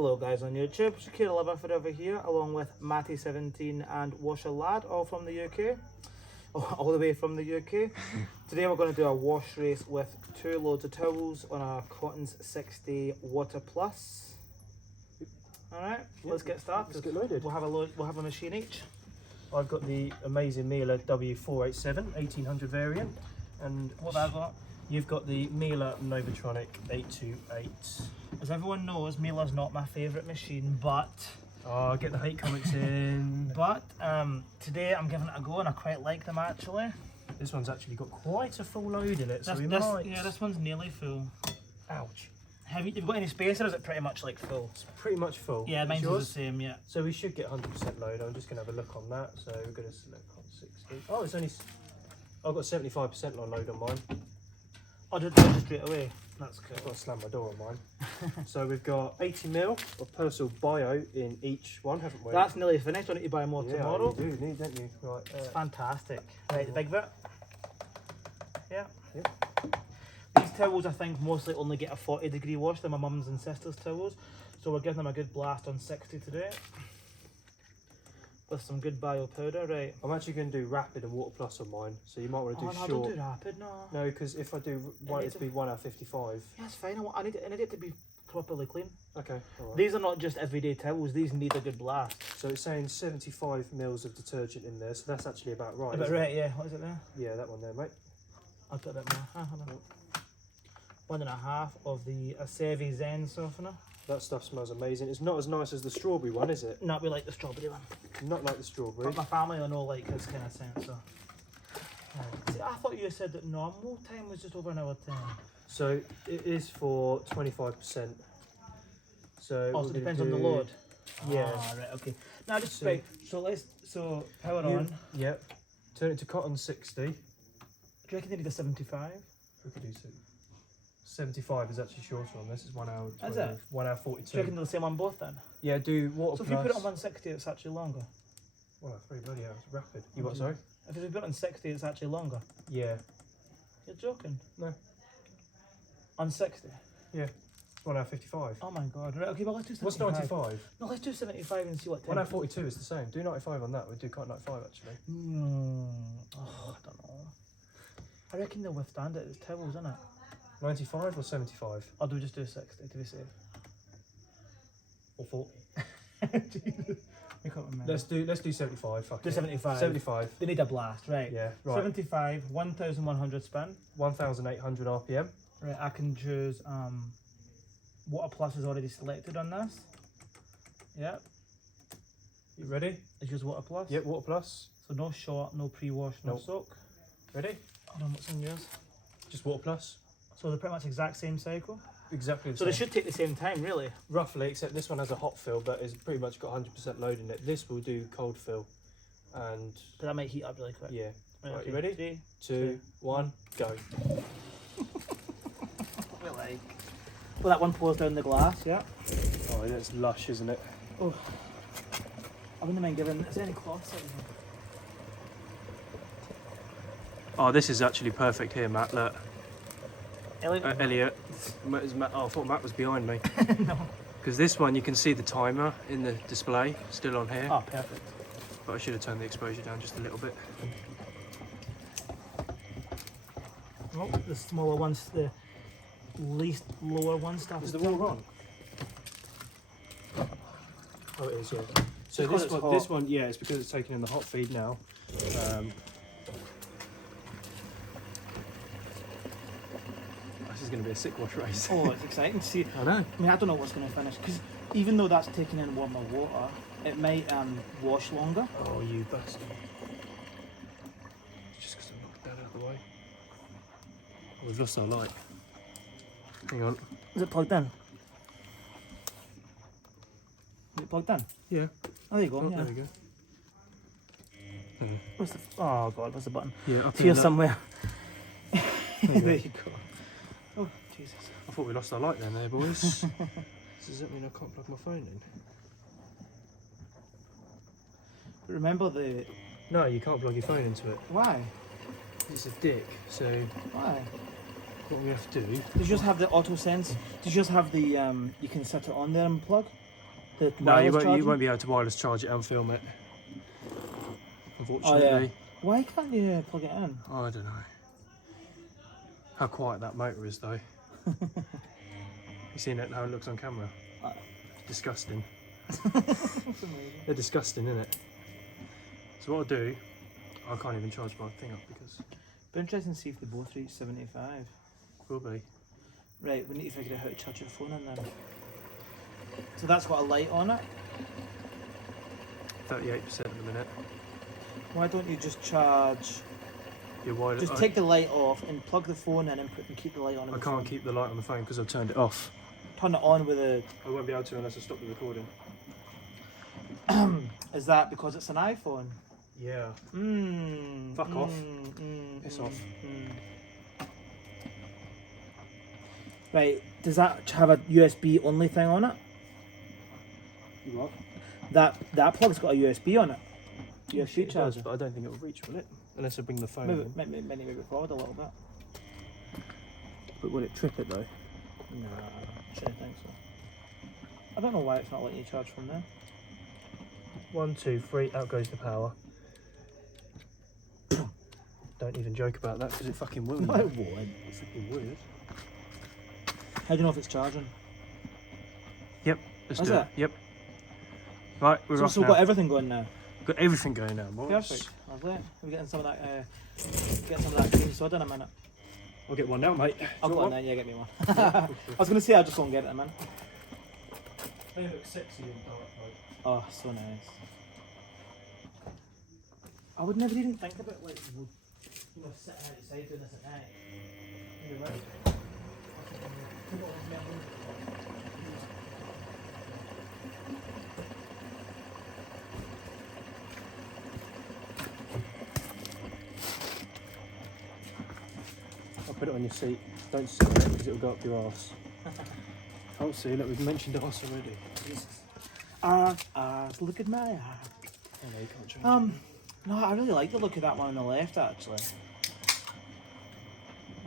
Hello guys on YouTube, Shakira11 over here, along with Matty17 and Washer Lad, all from the UK, all the way from the UK. Today we're going to do a wash race with 2 loads of towels on a Cotton's 60 Water Plus. Alright, let's get started. Let's get loaded. We'll have a machine each. I've got the amazing Miele W487 1800 variant, and What have I got? you've got the Miele Novatronic 828. As everyone knows, Miele's not my favourite machine, but Get the hate comments in. today I'm giving it a go and I quite like them actually. This one's actually got quite a full load in it, so this one's nearly full. Ouch. Have you got any space, or is it pretty much like full? It's pretty much full. Yeah, mine's the yours? same, yeah. So we should get 100% load. I'm just going to have a look on that. So we're going to select Hot 60. Oh, it's only... I've got 75% load on mine. I'll just do it straight away. That's cool. I've got to slam my door on mine. So we've got 80ml of Persil Bio in each one, haven't we? That's nearly finished. I need to buy more tomorrow. You do need, don't you? Right. It's fantastic. Right, the big bit. Yeah. Yep. These towels, I think, mostly only get a 40-degree wash. They're my mum's and sister's towels. So we're giving them a good blast on 60 today. With some good bio powder, right? I'm actually going to do rapid and water plus on mine, so you might want to do short. No, don't do rapid, no. No, because if I do, want it to be 1 hour 55. Yeah, it's fine. I need it to be properly clean. Okay, alright. These are not just everyday towels. These need a good blast. So it's saying 75 mils of detergent in there, so that's actually about right. About right, yeah. What is it there? Yeah, that one there, mate. I'll put a bit more. Hold on. 1.5 of the Acevi Zen softener. That stuff smells amazing. It's not as nice as the strawberry one, is it? Not we like the strawberry one. Not like the strawberry. But my family will know like this kind of scent, so. See, I thought you said that normal time was just over an hour 10. So it is for 25%. So Also depends on the load. Yeah. Ah, right, okay. Now just right, so power on. Yep. Turn it to cotton 60. Do you reckon they need a 75? We could do 75 is actually shorter on this. It's 1 hour. Is it? 1 hour Do 42. you reckon they're the same on both then? Yeah, do water So plus. if you put it on 160, it's actually longer. Well, 3 bloody hours. Rapid. You what, sorry? If you put it on 60, it's actually longer. Yeah. You're joking? No. On 60? Yeah. 1 hour 55. Oh my god. Right, okay, well let's do 75. What's 95? No, let's do 75 and see what 1 hour 42 is the same. Do 95 on that. We do cotton 95 actually. Oh, I don't know. I reckon they'll withstand it. It's towels, isn't it? 95 or 75? Or do we just do 60 to be safe? Or 40? Jesus. I can't remember. Let's do 75. Fuck Do it. 75. 75. They need a blast, right? Yeah, right. 75, 1,100 spin. 1,800 RPM. Right, I can choose Water Plus is already selected on this. Yep. You ready? It's just Water Plus. Yep, water plus. So no short, no pre-wash, no Nope. soak. Ready? Hold on, what's in yours? Just water plus. So they're pretty much exact same cycle. Exactly the So same. they should take the same time, really. Roughly, except this one has a hot fill, but it's pretty much got 100% load in it. This will do cold fill. And But that might heat up really quick. yeah. Right, okay. you ready? 3, 2, 1, go. Well, that one pours down the glass, yeah. Oh, that's lush, isn't it? Oh. I wouldn't mind giving. Is there any cloths out here? Oh, this is actually perfect here, Matt. Look. Elliot? Matt, oh, I thought Matt was behind me. No. Because this one, you can see the timer in the display, still on here. Oh, perfect. But I should have turned the exposure down just a little bit. Oh, the smaller ones, the least lower one stuff. Is the wall on? Oh, it is, yeah. So Because this it's one, hot. yeah, it's because it's taking in the hot feed now. This is going to be a sick wash race. Oh, it's exciting to see. I know. I mean, I don't know what's going to finish because even though that's taking in warmer water, it might wash longer. Oh, you bastard. It's just because I knocked that out of the way. We've lost our light. Hang on. Is it plugged in? Is it plugged in? Yeah. Oh, there you go. Oh, yeah. there we go. Where's the? Oh god, where's the button? Yeah, up Here in that. somewhere. you There go. you go. Oh Jesus. I thought we lost our light then there, boys. Does that mean I can't plug my phone in? But remember the. No, you can't plug your phone into it. Why? It's a dick, so Why? what we have to do... Did you just have the auto sense? Did you just have the you can set it on there and plug? The No, you wireless charging? won't be able to wireless charge it and film it. Oh Unfortunately. yeah. Why can't you plug it in? Oh, I don't know. How quiet that motor is though. You seen it how it looks on camera? Disgusting. They're disgusting, isn't it? So what I'll do, I can't even charge my thing up because Be interesting to see if they both reach 75. will be. Right, we need to figure out how to charge your phone in then. So that's got a light on it. 38% at the minute. Why don't you just charge? Your wireless. Just take the light off and plug the phone in and keep the light on. I can't keep the light on the phone because I've turned it off. Turn it on with a. I won't be able to unless I stop the recording. Is that because it's an iPhone? Yeah. Fuck off. Piss off. Right, does that have a USB only thing on it? You what? That plug's got a USB on it. USB It does, charger. but I don't think it will reach, will it? Unless I bring the phone Move in. it, maybe move it forward a little bit. But will it trip it though? No, I shouldn't think so. I don't know why it's not letting you charge from there. 1, 2, 3, out goes the power. Don't even joke about that because it fucking will. No, it won't. It fucking would. How do you know if it's charging? Yep, let's Is do it? it. Yep. Right, we're So off we've now. got everything going now. Got everything going now, boys. Perfect. Lovely. We're getting some of that. Get some of that cream soda in a minute. I'll get one now, mate. I'll Do go you on want then. Yeah, get me one. one? Yeah, for I sure. was gonna say I'll just go and get it in a minute. They look sexy in dark mode. Oh, so nice. I would never even think about like sitting outside doing this at night. You're right. I'll put it on your seat. Don't sit on it because it'll go up your arse. Oh, see, look, we've mentioned arse already. Jesus. Look at my arse. Oh, no, you can't change No, I really like the look of that one on the left actually.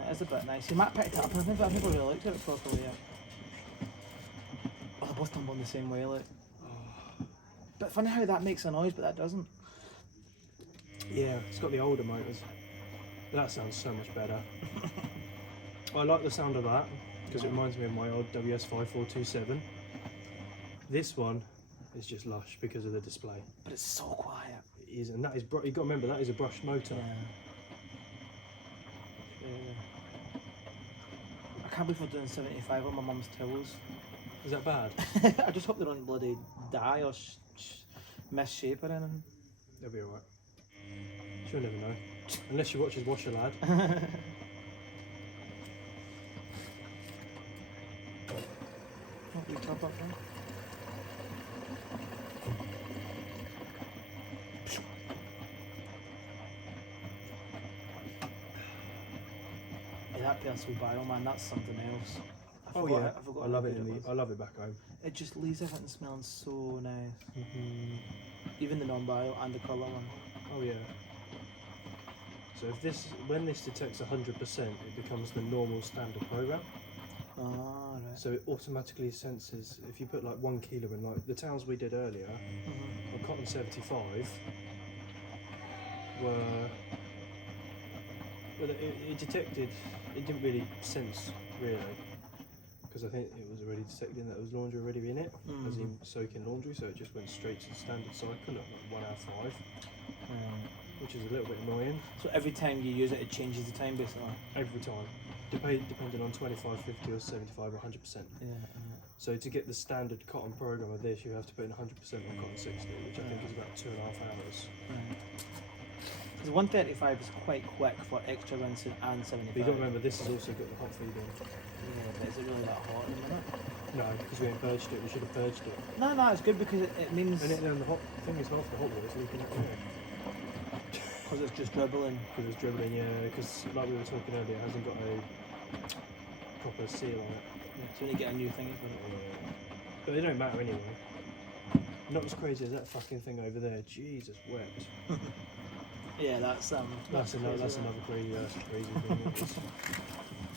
It is a bit nice. You might pick it up, and I've never really looked at it properly yet. Oh, they both tumble in the same way, like. But funny how that makes a noise, but that doesn't. it. Yeah, it's got the older motors. That sounds so much better. I like the sound of that because it reminds me of my old WS5427. This one is just lush because of the display. But it's so quiet. It is, and that is, you've got to remember, that is a brushed motor. I can't believe we're doing 75 on my mum's towels. Is that bad? I just hope they don't bloody die or misshape or anything. They'll be alright. She'll never know. Unless she watches Washer Lad. What you top up then? Yeah, that pencil barrel, man, that's something else. Oh forgot yeah, I forgot I how love it good in was. I love it back home. It just leaves everything smelling so nice. Even the non-bio and the colour one. Oh yeah. So if this, when this detects 100%, it becomes the normal standard program. Oh, right. So it automatically senses, if you put like 1 kilo in, like the towels we did earlier, on cotton 75, were, well, it detected, it didn't really sense really, because I think it was already detecting that there was laundry already in it, as in soaking laundry, so it just went straight to the standard cycle at like 1 hour 5, which is a little bit annoying. So every time you use it, it changes the time basically? Every time, depending on 25, 50 or 75 or 100%. Yeah. So to get the standard cotton program of this, you have to put in 100% on cotton 60, which I think is about 2.5 hours. Because 135 is quite quick for extra rinsing and 75. But you got to remember, this has also got the hot feed in. Yeah, but is it really that hot in a minute? No, because we ain't purged it. We should have purged it. No, it's good because it means... And the hot thing is, half the hot water is leaking out there. Because it's just dribbling. Because it's dribbling, yeah. Because like we were talking earlier, it hasn't got a proper seal on it. Yeah, so when you get a new thing, you put it on. But they don't matter anyway. Not as crazy as that fucking thing over there. Jesus wept. Yeah, that's That's another crazy thing. It is.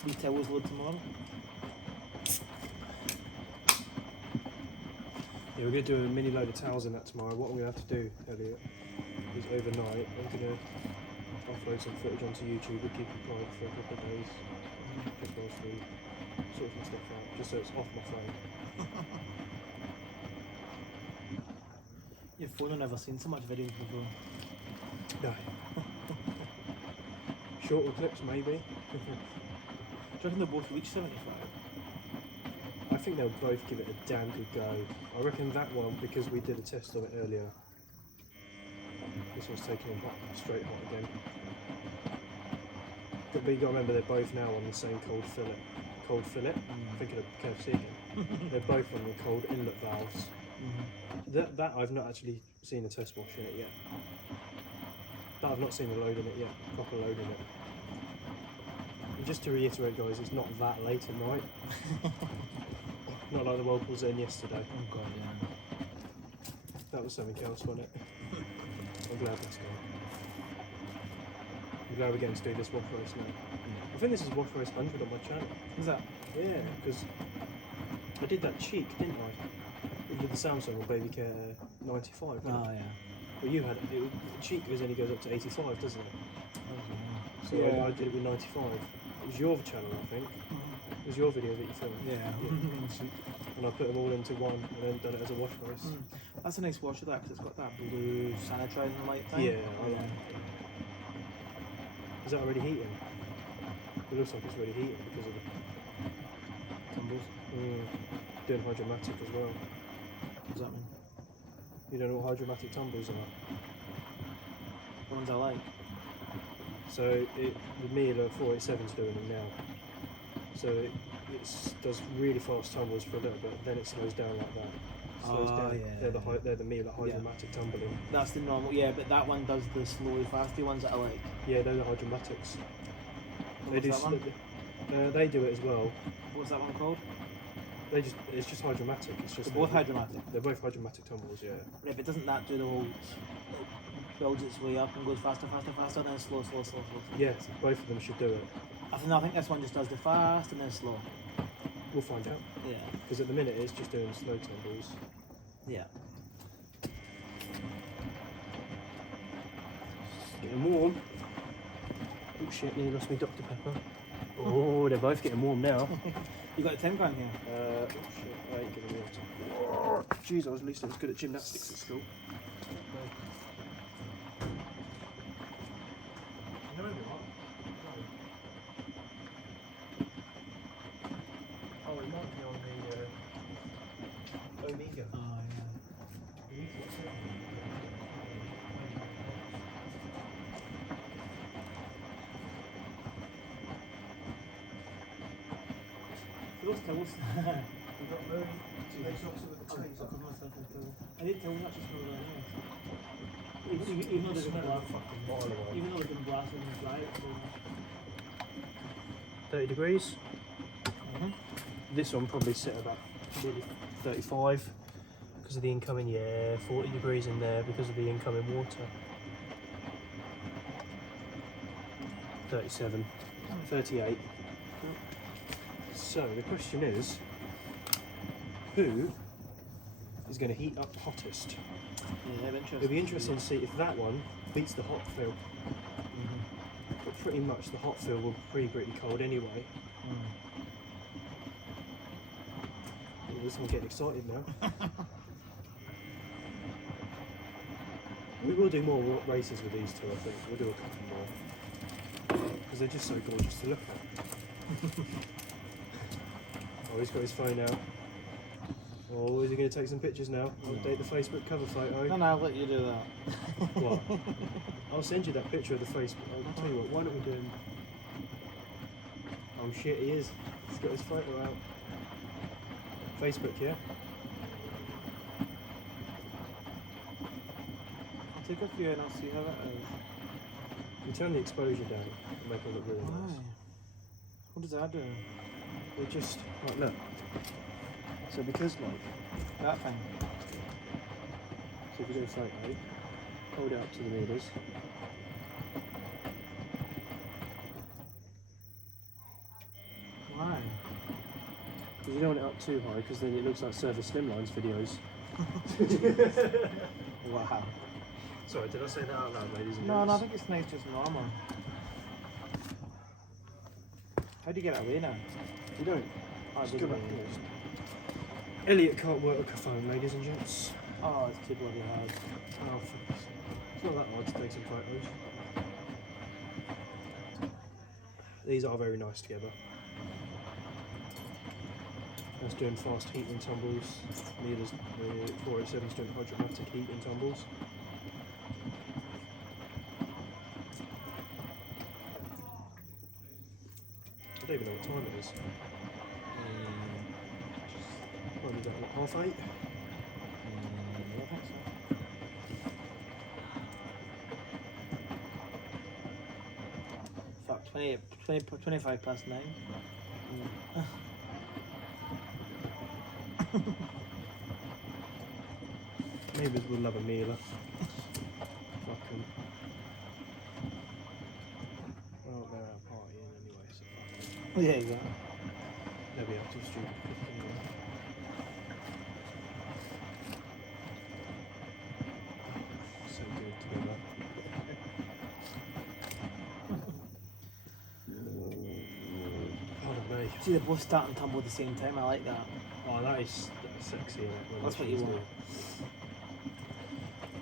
These towels load tomorrow. Yeah, we're going to do a mini load of towels in that tomorrow. What I'm going to have to do, Elliot, is overnight I'm going to upload some footage onto YouTube and keep it private for a couple of days. Just go through, sort some stuff out, just so it's off my phone. Your phone I've never seen so much videos before. No. Shorter clips, maybe. Do you reckon they'll both reach 75? I think they'll both give it a damn good go. I reckon that one, because we did a test of it earlier, this one's taking them back straight hot again. But you got to remember they're both now on the same cold fillet. Cold fillet? Thinking of KFC again. They're both on the cold inlet valves. That I've not actually seen a test wash in it yet. That I've not seen a load in it yet, proper load in it. And just to reiterate, guys, it's not that late at night. Not like the Whirlpool's in yesterday. Oh god, yeah. That was something else, wasn't it? I'm glad that's gone. I'm glad we're getting to do this wash race now. I think this is wash race 100 on my channel. Is that? Yeah, because I did that cheek, didn't I? With the Samsung or Baby Care 95. didn't I? Yeah. Well, you had it. Cheek only goes up to 85, doesn't it? So Yeah. I did it with 95. It was your channel, I think. It was your video that you filmed. Yeah. And I put them all into one and then done it as a wash race. That's a nice wash of that because it's got that blue sanitizing light thing. Yeah, I like it. Is that already heating? It looks like it's already heating because of the Tumbles. doing hydromatic as well. What does that mean? You don't know what hydromatic tumbles are? The ones I like. So the Miele W487 is doing them now. So it does really fast tumbles for a little bit, then it slows down like that. Slows down. Yeah. They're the Miele hydromatic tumbling. That's the normal, yeah, but that one does the slowy, fasty ones that I like. Yeah, they're the hydromatics. What's that one? They do it as well. What's that one called? It's just hydromatic. It's just They're both hydromatic. They're both hydromatic tumbles, yeah. Yeah, but doesn't that do the whole builds its way up and goes faster, and then slow. Yeah, both of them should do it. I think this one just does the fast and then slow. We'll find out. Yeah. Because at the minute it's just doing slow tumbles. Yeah. Getting warm. Oh shit, nearly lost me Dr. Pepper. Oh, they're both getting warm now. You got a 10 gun here? Oh shit, I ain't giving me water. Jeez, at least I was good at gymnastics at school. Oh, it might be on the Omega. Oh, yeah. Those towels. We've got very nice socks with the trees. I did tell you not to smell that, even though they've been blasted. Even though they've been blasted and dry, it's still 30 degrees. This one probably sit about maybe 35 because of the incoming, 40 degrees in there because of the incoming water. 37, 38. So the question is, who is going to heat up hottest? Yeah, interesting. It'll be interesting to see if that one beats the hot fill. But pretty much the hot fill will be pretty cold anyway. This one's getting excited now. We will do more races with these two, I think. We'll do a couple more. Because they're just so gorgeous to look at. Oh, he's got his phone out. Oh, is he going to take some pictures now? Update the Facebook cover photo. No, I'll let you do that. What? I'll send you that picture of the Facebook. I'll tell you what, why don't we do... Oh shit, he is. He's got his photo out. Facebook, yeah? I'll take a few and I'll see how that is. You turn the exposure down and make it look really nice. What does that do? It just, like, look. So because, like, That thing. so if you do a photo, hold it up to the meters. Why? Because you don't want it up too high, because then it looks like Service Slimlines videos. Wow. Sorry, did I say that out loud, ladies and No, gents? I think it's nice, just normal. How do you get it away now? You don't. Oh, Just it go doesn't back really- close. Elliot can't work a phone, ladies and gents. Oh, it's too bloody hard. Oh, it's not that hard to take some photos. These are very nice together. That's doing fast heat and tumbles. Miele's the 487 is doing hydromatic heat and tumbles. I don't even know what time it is. Probably about like 8:30. I don't think so. Fuck, 25 past 9. Maybe we'll love a Miele. Fucking. Well, they're out partying anyway, so fuck 'em. Yeah, you go. They'll be out too stupid anyway. So good together. Pardon me. See, they both start and tumble at the same time. I like that. Oh, that's sexy. Isn't it? When That's what you machines want.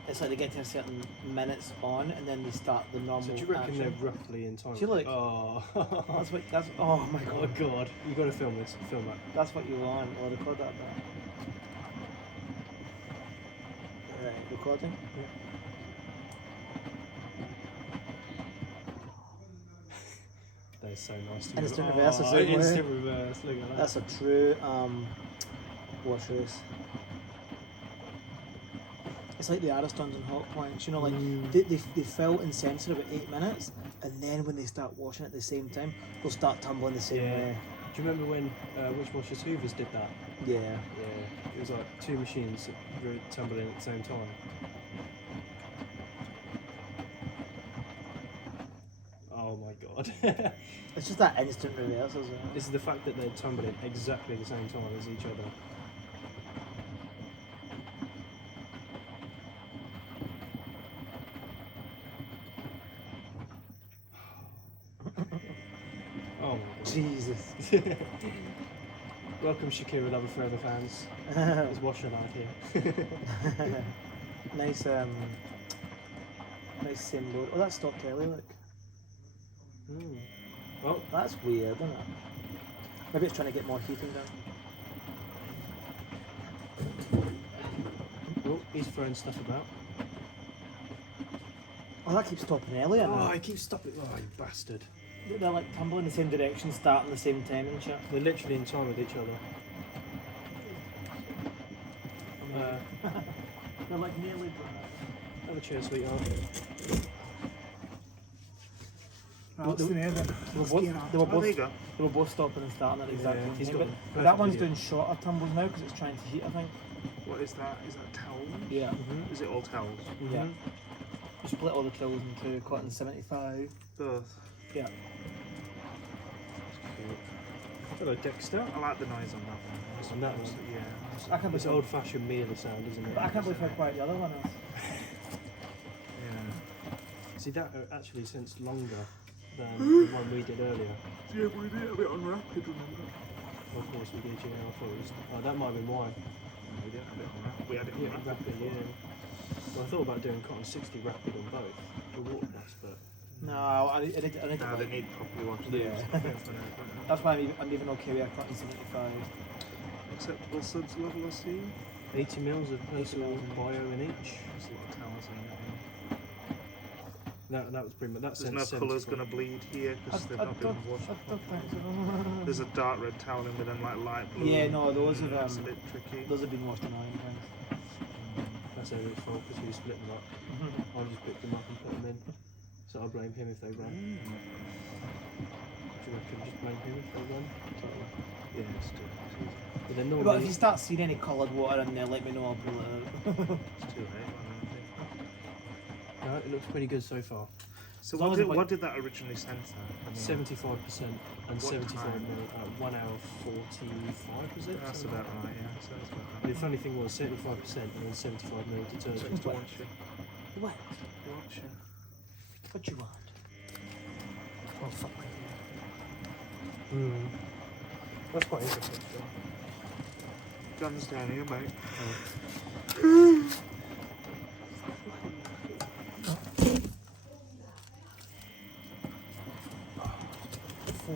It's like they get to a certain minutes on, and then they start the do. normal. So do you reckon action. they're roughly in time? See, look. Oh. That's what. That's. Oh my Oh god. god, you got to film this. Film that. That's what you want. We'll record that back. Right, recording. They're so nice to Instant look- reverse, Oh, is it? instant reverse. Look at that. That's a true wash race. It's like the Aristons and Hot Points, you know, like they fill and censor about 8 minutes, and then when they start washing at the same time, they'll start tumbling the same Yeah. way. Do you remember when W828 did that? Yeah. Yeah. It was like two machines that were tumbling at the same time. Oh my god. It's just that instant reverse, isn't it? This is the fact that they're tumbling exactly the same time as each other. Oh my god. Jesus. Welcome Shakira Love Forever fans. There's Washer Lad here. Nice, nice same load. Oh, that stopped early, look. Mm. Oh, That's weird, isn't it? Maybe it's trying to get more heating done. oh, he's throwing stuff about. Oh, that keeps stopping earlier. Oh, now. he keeps stopping. Oh, you bastard. They're like tumbling the same direction, starting the same time and shit. They're literally in time with each other. They're like nearly. Have a chair, sweetheart. Oh, They they were both, there you go. they were both stopping and starting at the exact Yeah, same he's time. got But perfect that one's video. doing shorter tumbles now because it's trying to heat, I think. What is that? Is that towels? Yeah. Is it all towels? Yeah. We split all the tools into cotton 75. Both. Yeah. Hello, Dexter. I like the noise on that one. On that one? Yeah. I can't It's believe, old-fashioned Miele sound, isn't it? but I can't believe how quiet the other one is. Yeah. See, that actually since longer than the one we did earlier. Yeah, we did a bit on rapid, remember? Of course we did, yeah. I thought it was. Oh, that might have been why. We did a bit on rapid. We had it on Yeah, rapid. rapid, yeah. Well, I thought about doing cotton 60 rapid on both, the water gas, but No, I need to No, they like, need properly one to Yeah. that's why I'm even okay with a cotton 75. Acceptable subs level, I see. 80 mils of personal mils. bio in each. There's a lot of towels in there. That was pretty much that. There's no colours going to bleed here because they've not been washed. I don't think so. There's a dark red towel in with them like light blue. Yeah, no, those have It's a bit tricky. those have been washed in iron times. That's Eric's fault because we split them up. I just picked them up and put them in. So I blame him if they run. Do you reckon just blame him if they run? Yeah, it's too, But then But if normally, you start seeing any coloured water in there, let me know. I'll pull it out. it's too late. I don't think. no, it looks pretty good so far. So As long as it what did that originally sense at? 75% and What 75 time? mil at 1 hour 45, was it? That's Something about like right, yeah. So that's about that. right. The funny thing was 75% and then 75 mil detergent. Just to watch you. What? Watch you. What you want? Oh fuck my ear. That's quite interesting. Guns down here, mate.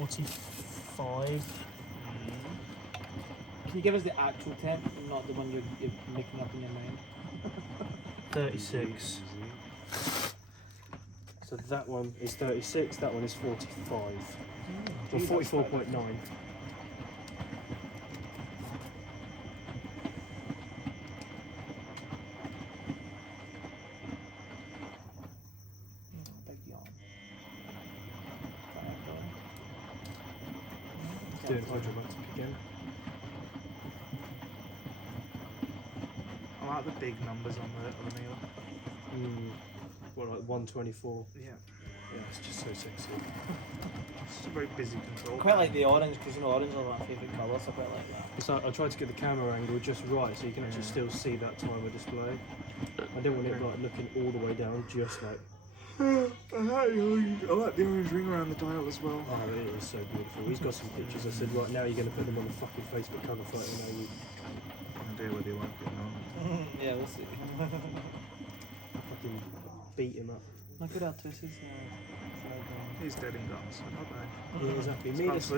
45. Can you give us the actual temp, not the one you're making up in your mind? 36. So that one is 36, that one is 45. Or 44.9. Big yawn. Doing hydromatic again. I like the big numbers on the Miele. What, like 124? Yeah. Yeah, it's just so sexy. It's just a very busy control. I quite like the orange because orange is my favourite colour, so I quite like that. So I tried to get the camera angle just right so you can actually still see that timer display. I didn't want it like looking all the way down, just like. I like the orange ring around the dial as well. Oh, it is so beautiful. He's got some pictures. I said, right now you're going to put them on the fucking Facebook cover photo. Now you No idea whether you like it or not. Yeah, we'll see. fucking beat him up. Look at that, this is He's dead and gone, so not bad. Yeah, exactly.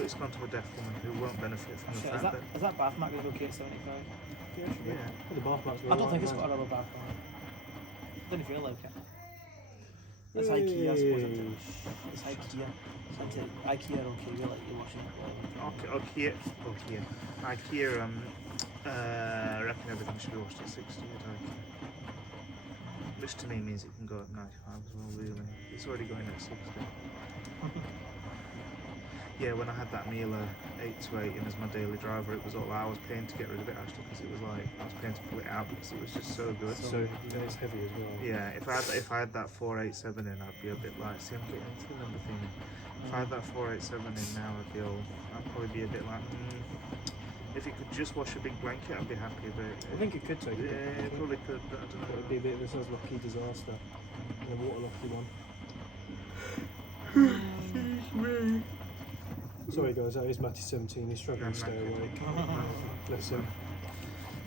It's gone to a deaf woman who won't benefit from the Shit, fact that. is that bath mat going to go K75? Yeah. The bath mats were I don't alright, think it's man. got a rubber back on it. Didn't feel like it. It's IKEA, I suppose. It's IKEA. IKEA are okay, we like your washing up. IKEA reckon everything should be washed at 60 at IKEA. Which to me means it can go at 95 as well, really. It's already going at 60. Yeah, when I had that Miele 828 in as my daily driver, it was all I was paying to get rid of it actually, because it was like I was paying to pull it out because it was just so good. So it's heavy as well. Yeah, if I had that 487 in, I'd be a bit like, see, I'm getting into the number thing. If I had that 487 in now, I'd probably be a bit like, if it could just wash a big blanket, I'd be happy. But I think it could take. yeah, it probably could, but I don't It know. would be a bit of a lucky disaster. And a waterlocky one. Sorry guys, that is Matty 17. He's struggling to stay awake. Bless him.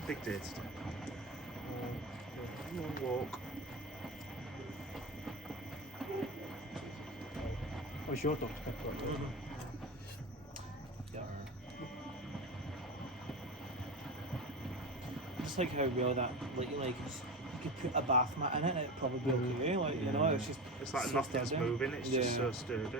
Big day today. Long walk. Oh, it's your Dr. Pepper. Yeah. Just like how well that, like you could put a bath mat in it and it'd probably be okay. Like you know, it's just. It's like so nothing's sturdy. moving. It's just Yeah. so sturdy.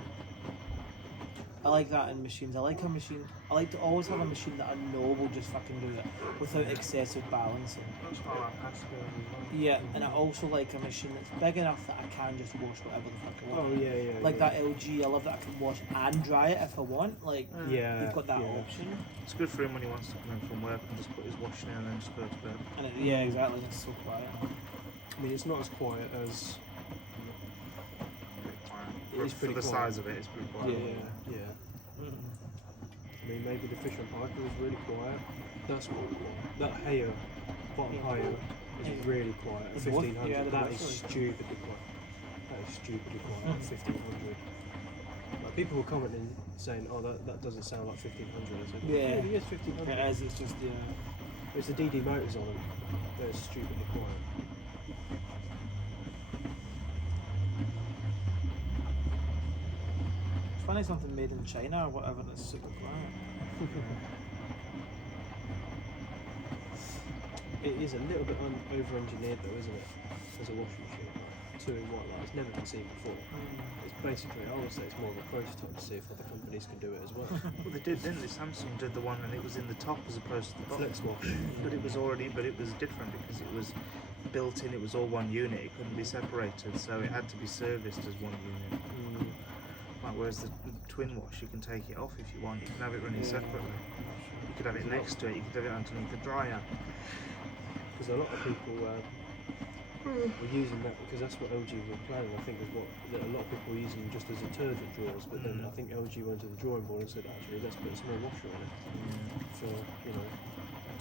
I like that in machines. I like a machine. I like to always have a machine that I know will just fucking do it without excessive balancing. That's not like Pascal as well. Yeah, and I also like a machine that's big enough that I can just wash whatever the fuck I want. Oh yeah. Like that LG, I love that I can wash and dry it if I want. Like, Yeah. you've got that yeah. option. It's good for him when he wants to come in from work and just put his washing in and then just go to bed. And yeah, exactly. It's so quiet. I mean, it's not as quiet as. It is For pretty the quiet. size of it, it's pretty quiet. Yeah. I mean, maybe the Fisher and Piper is really quiet. That's more quiet. That Hayer, bottom Hayer, is really quiet. At It's what? 1500. Yeah, the that both is are. stupidly quiet. That is stupidly quiet. At 1500. Like, people were commenting saying, "Oh, that doesn't sound like 1500." I said, Yeah. "It is 1500." It is. It's just It's the DD motors on them. They're stupidly quiet. It's funny something made in China or whatever that's super quiet. It is a little bit over-engineered though, isn't it? As a washing machine. Two in one, like it's never been seen before. It's basically, I would say it's more of a prototype to see if other companies can do it as well. Well, they did, didn't they? Samsung did the one and it was in the top as opposed to the bottom. Flex wash. But it was different because it was built in, it was all one unit, it couldn't be separated, so it had to be serviced as one unit. Like, whereas the twin wash, you can take it off if you want, you can have it running separately. You could have it next to it, you could have it underneath the dryer. Because a lot of people We're using that because that's what LG were planning. I think is what that a lot of people were using them just as detergent drawers, but then I think LG went to the drawing board and said, actually, let's put a small washer on it for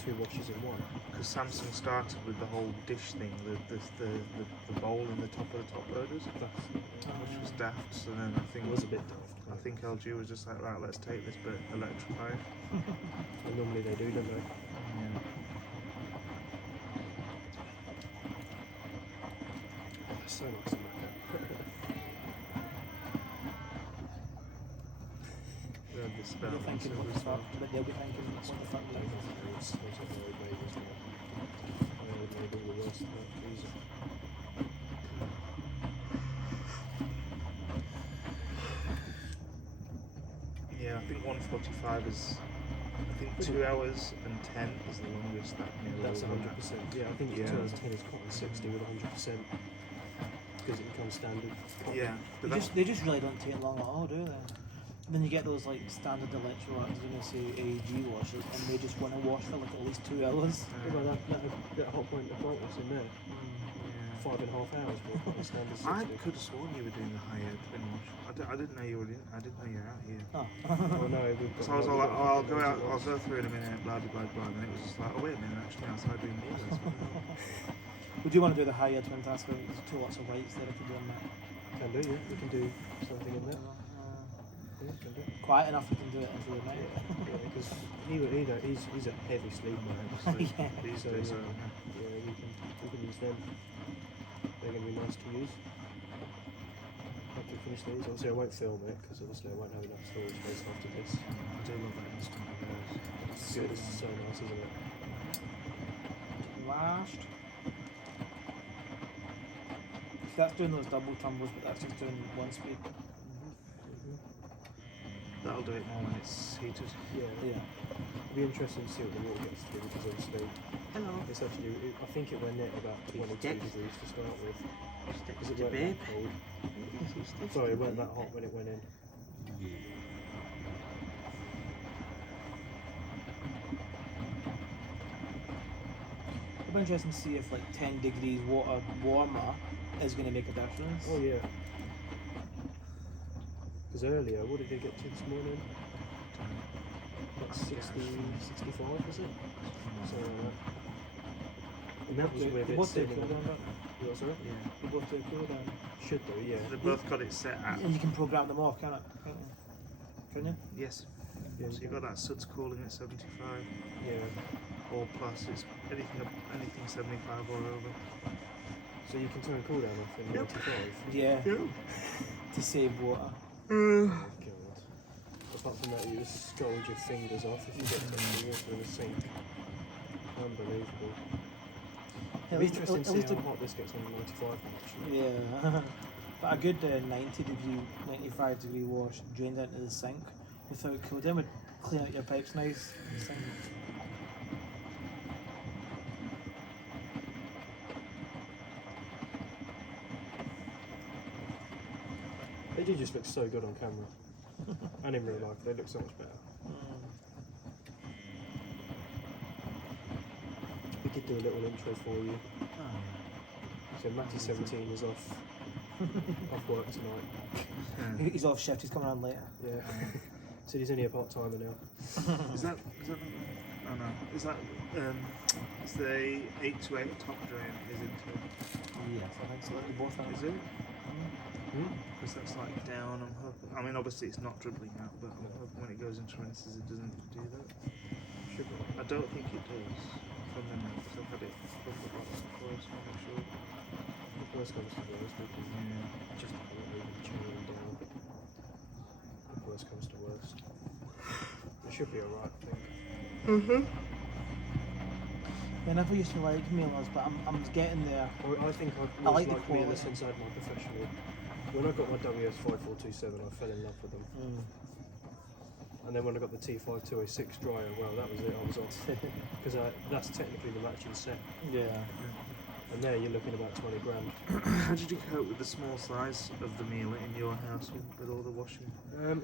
2 washes in one. Because Samsung started with the whole dish thing, the bowl in the top of the top loaders, which was daft. So then I think It was a bit daft. I think LG was just like, right, let's take this but electrify it. And normally they do, don't they? Yeah. Oh, they're so nice to look at. We had this They're belt thinking what the fuck, but they'll be thinking what the fuck. Those are very big, isn't it? They would made all the worst of that, easy. Yeah, I think 145 is, I think 2 hours and 10 is the longest that Miele That's will 100%. run. Yeah, I think Yeah. 2010 is quite a 60 with 100% because it becomes standard. Yeah, but that's They just really don't take long at all, do they? And then you get those like standard Electrolux, I'm going to say AEG washers, and they just want to wash for like at least 2 hours. Well, that hot point of brightness in there, yeah. 5.5 hours for a standard 60. I could have sworn you were doing the higher twin wash. I didn't know you were in. I didn't know you were out here. Oh. Oh no, we've got. So I was all like, oh, I'll go out. I'll go through in a minute. Blah blah blah blah. And then it was just like, oh wait a minute, actually outside doing Miele. Would you want to do the higher twin task? There's 2 lots of lights there if you're doing that. Can do, yeah. We can do something in there. Yeah, can do. Quiet enough you can do it into the night. Yeah, because he's a heavy sleeper. Yeah. These So days, yeah, we can use them. They're going to be nice to use. After we finish these, obviously I won't film it because obviously I won't have enough storage space after this. I do love that instant reverse. It's good. It's so nice, isn't it? Last. That's doing those double tumbles, but that's just doing 1 speed. That'll do it more when it's heated. Yeah. Yeah. It'll be interesting to see what the water gets to because obviously it's actually, I think it went at about 22 degrees to start with. Because it weren't that cold. Sorry, it weren't that hot when it went in. It'll be interesting to see if like 10 degrees water warmer is going to make a difference. Oh yeah. Because earlier, what did they get to this morning? Like 60, 65 was it? Something like that. And that was with They it both do sitting cool on down, don't the... What's that? Yeah. they? They both do cool down. Should do, yeah. They both got it set at. And you can program them off, can't it? Can you? Yes. Yeah, So you got that suds cooling at 75 Yeah. or plus. It's anything 75 or over. So you can turn cool down off in Yep. 95. Yeah. Yeah. To save water. Oh god. Apart from that, you just scald your fingers off if you get the water in the sink. Unbelievable. It'll be interesting to see how hot this gets on 95 actually. Yeah. But a good 90 degree, 95 degree wash drained into the sink without cool down would clean out your pipes nice. in the sink. They do just look so good on camera. And in real life, they look so much better. We could do a little intro for you. So Matty 17 is off work tonight. He's off shift, he's coming on later. Yeah. So he's only a part-timer now. Is that oh no. Is that it's the 828 top drain is into Yes, I think so. They both are. is it? Because that's like down, I'm hoping. I mean obviously it's not dribbling out, but I'm hoping when it goes into rinses it doesn't do that. Should be. I don't think it does from the notes. I've had it from the box before, so I'm not sure. If worst comes to worst, we can just have it over the chain and down. If worst comes to worst. It should be alright, I think. I never used to like Mieles, but I'm getting there. I think I've I always like the liked Miele quality. since I had my professional. When I got my W487, I fell in love with them. And then when I got the T5206 dryer, well, that was it. I was on because that's technically the matching set. Yeah. And there you're looking about 20 grand. How did you cope with the small size of the Miele in your house with all the washing?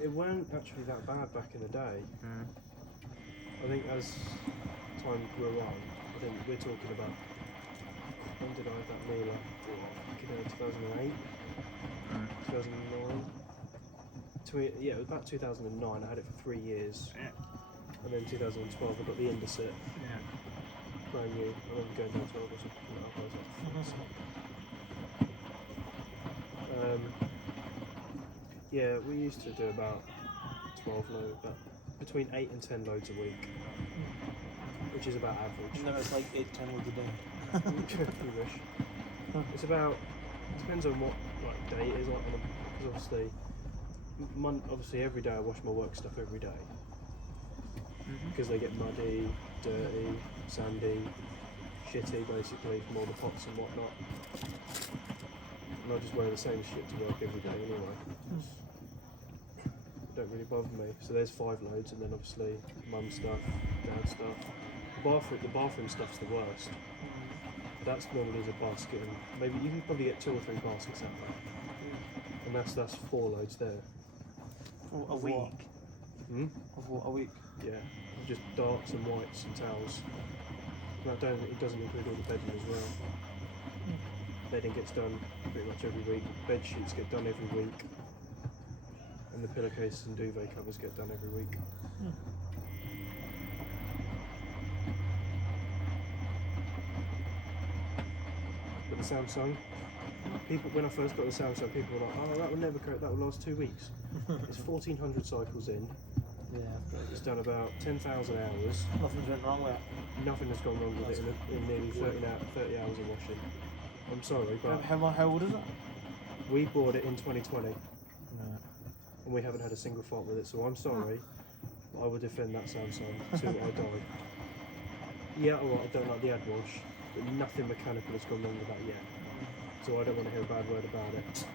It weren't actually that bad back in the day. I think as time grew on, I think we're talking about When did I have that Miele? Back in 2008, 2009. Yeah, it was about 2009. I had it for 3 years. Yeah. And then 2012 I got the Indesit, Yeah. brand new. I remember going down to Old or something like that. Yeah, we used to do about 12 loads, but between 8 and 10 loads a week, which is about average. And then it's like 8-10 loads a day. You wish. It's about, depends on what like day it is, like, because obviously every day I wash my work stuff every day. Because they get muddy, dirty, sandy, shitty basically from all the pots and whatnot. And I just wear the same shit to work every day anyway. It don't really bother me. So there's 5 loads, and then obviously mum stuff, dad stuff. The bathroom stuff's the worst. That's normally a basket, and maybe you can probably get 2 or 3 baskets out there. And that's 4 loads there. A week? Of what, a week? Yeah, just darts and whites and towels. But it doesn't include all the bedding as well. Bedding gets done pretty much every week. Bed sheets get done every week. And the pillowcases and duvet covers get done every week. But the Samsung, when I first got the Samsung, people were like, oh, that will never that will last 2 weeks. It's 1,400 cycles in. Yeah. It's done about 10,000 hours. Nothing's went wrong with it. Nothing has gone wrong with it in nearly 30 hours of washing. I'm sorry, but How old is it? we bought it in 2020 Right. and we haven't had a single fault with it, so I'm sorry. I will defend that Samsung till I die. Yeah, alright, I don't like the ad wash, but nothing mechanical has gone wrong with that yet. So I don't want to hear a bad word about it.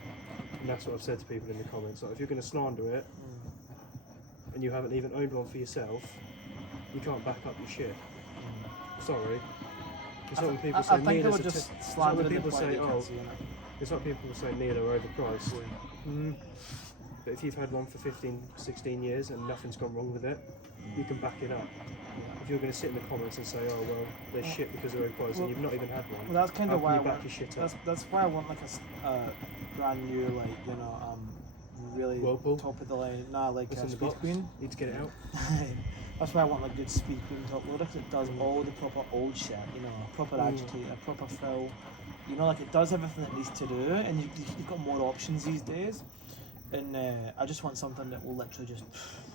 And that's what I've said to people in the comments. Like, if you're going to slander it, and you haven't even owned one for yourself, you can't back up your shit. Sorry. It's like when people say Miele's it's like when people say, it's like people say Miele are overpriced. But if you've had one for 15, 16 years and nothing's gone wrong with it, you can back it up. If you're going to sit in the comments and say, oh well, they're shit because they're overpriced and you've not even had one, well, that's kind of why you back your shit up? That's why I want like a brand new, like, you know, really Whirlpool? top of the line. Nah, like What's a in the Speed box? Queen. Need to get it out. That's why I want like good Speed Queen top loader, because it does all the proper old shit, you know, proper agitator, proper fill. You know, like it does everything it needs to do, and you've got more options these days. And I just want something that will literally just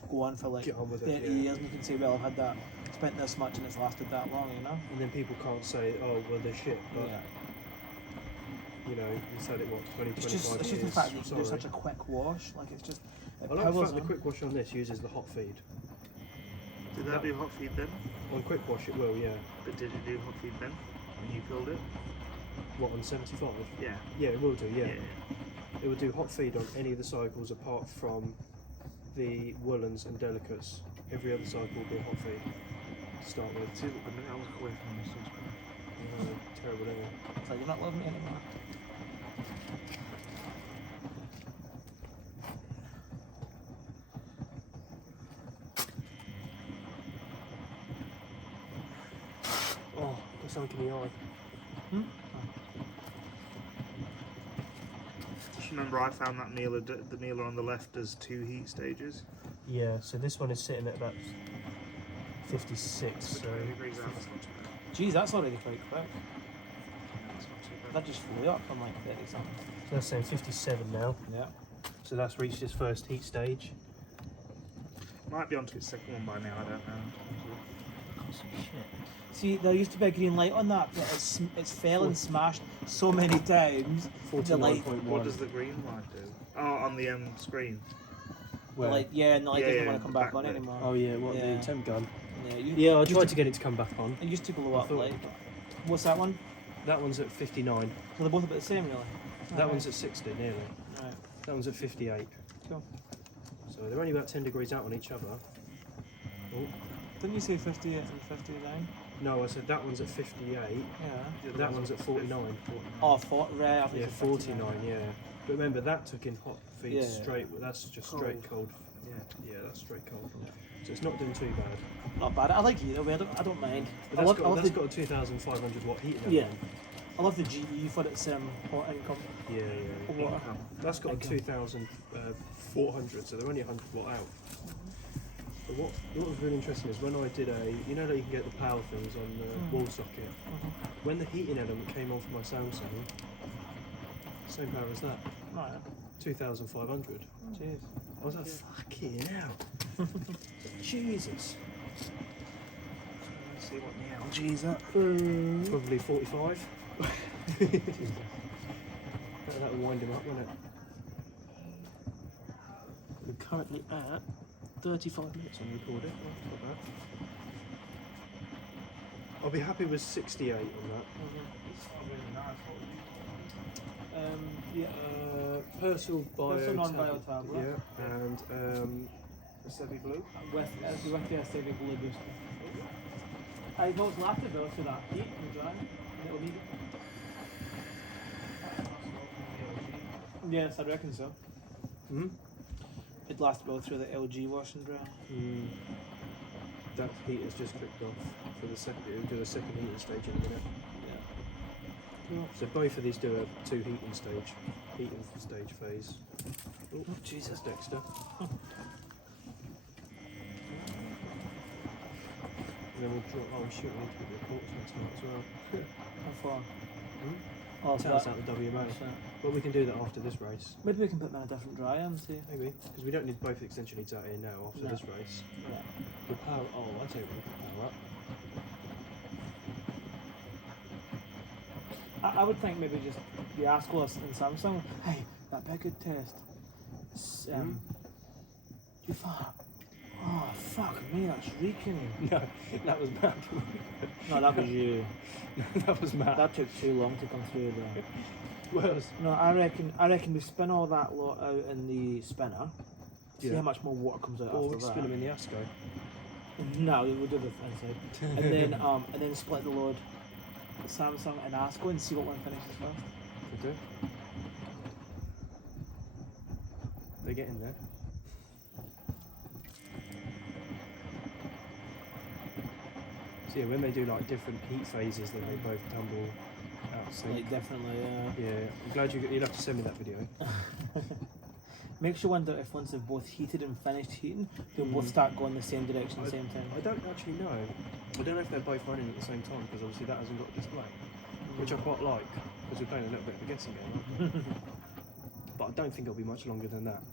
go on for like 30 years, and you can say, well, I've had that, spent this much, and it's lasted that long, you know. And then people can't say, oh well, they're shit, but you know, you've had it what, 20, 25 years. It's just the fact that you can do such a quick wash, like it's just. I like the fact the quick wash on this uses the hot feed. Did that do hot feed then? On quick wash it will, yeah. But did it do hot feed then when you filled it? What, on 75? Yeah. Yeah, it will do, yeah. It will do hot feed on any of the cycles apart from the woolens and delicates. Every other cycle will be a hot feed to start with. See, look, the minute I look away from this saucepan. Terrible, isn't it? So you're not loving me anymore. Oh, got something in the eye. Just remember, I found that Miele, the Miele on the left does 2 heat stages. Yeah, so this one is sitting at about 56. So 20 degrees out, that's not too bad. Geez, that's already quite quick. Yeah, that's not too bad. That just flew up from like 30 something. so that's saying 57 now. Yeah. So that's reached its first heat stage. Might be onto its second one by now, I don't know. See, there used to be a green light on that, but it's fell and smashed so many times. The light, 49.1. What does the green light do? Oh, on the screen. the light, yeah, and the light doesn't want to come back back on there. anymore. Oh yeah, what, Yeah. the temp gun? Yeah, I tried to get it to come back on. It used to glow up thought- like. What's that one? That one's at 59. So they're both about the same, really. That one's at 60 nearly. Right. That one's at 58. Cool. So they're only about 10 degrees out on each other. Oh. Didn't you say 58 and 59? No, I said that one's at 58. Yeah. That one's at 49. Oh, 40, right. I think Yeah, it's 49, yeah. But remember, that took in hot feed Yeah. straight. That's just straight cold. Yeah, that's straight cold. So it's not doing too bad. Not bad. I like it either way. I don't mind. But I that's love got a the, 2,500 watt heating. Yeah. I love the GE for its hot income. Yeah, Oh, yeah. what? Income. That's got Okay. 2,400, so they're only 100 watt out. But what was really interesting is when I did that you can get the power things on the wall socket. When the heating element came on for my Samsung, same power as that, Oh, yeah. 2,500. Jeez. I was like, fucking hell. Jesus. Let's see what the LG's at. Probably 45. That would wind him up, wouldn't it? We're currently at 35 minutes on recording. Oh, that's not bad. I'll be happy with 68 on that. Yeah. Persil Bio. Persil non-bio tablet. Yeah, and Pacific Blue. With the aesthetic blue booster. I know it's lasted though through that heat and dry. It'll need it. Yes, I reckon so. Hmm? It lasted well through the LG wash and dry. That heat has just clicked off for the second. It'll do a second heating stage in a minute. Yeah. So both of these do a two heating stage phase. Oh, Jesus, Dexter. And then we'll draw. Oh shit, we need to put the reports on tonight as well. How far? Oh, tell us out the WMO. But we can do that after this race. Maybe we can put them in a different dry and see. Maybe. Because we don't need both extension leads out here now after this race. Yeah. The power. Oh, I tell you what, we can power up. I would think maybe just the Ascos and Samsung. Hey, that be a good test. You thought, oh fuck me, that's reeking. No, that was Matt. No, that was you. That was Matt. That took too long to come through there. Well, No, I reckon we spin all that lot out in the spinner. See Yeah. how much more water comes out or after we that. spin them in the Asco. No, we'll do the inside. and then split the load. Samsung and Asco and see what one finishes first. Could do. They're getting there. So yeah, when they do like different heat phases, then they both tumble out. So Like definitely, yeah, I'm glad you'll have to send me that video. Makes you wonder if once they've both heated and finished heating, they'll both start going the same direction at the same time. I don't actually know. I don't know if they're both running at the same time because obviously that hasn't got a display, which I quite like because we're playing a little bit of a guessing game. Aren't we? But I don't think it'll be much longer than that.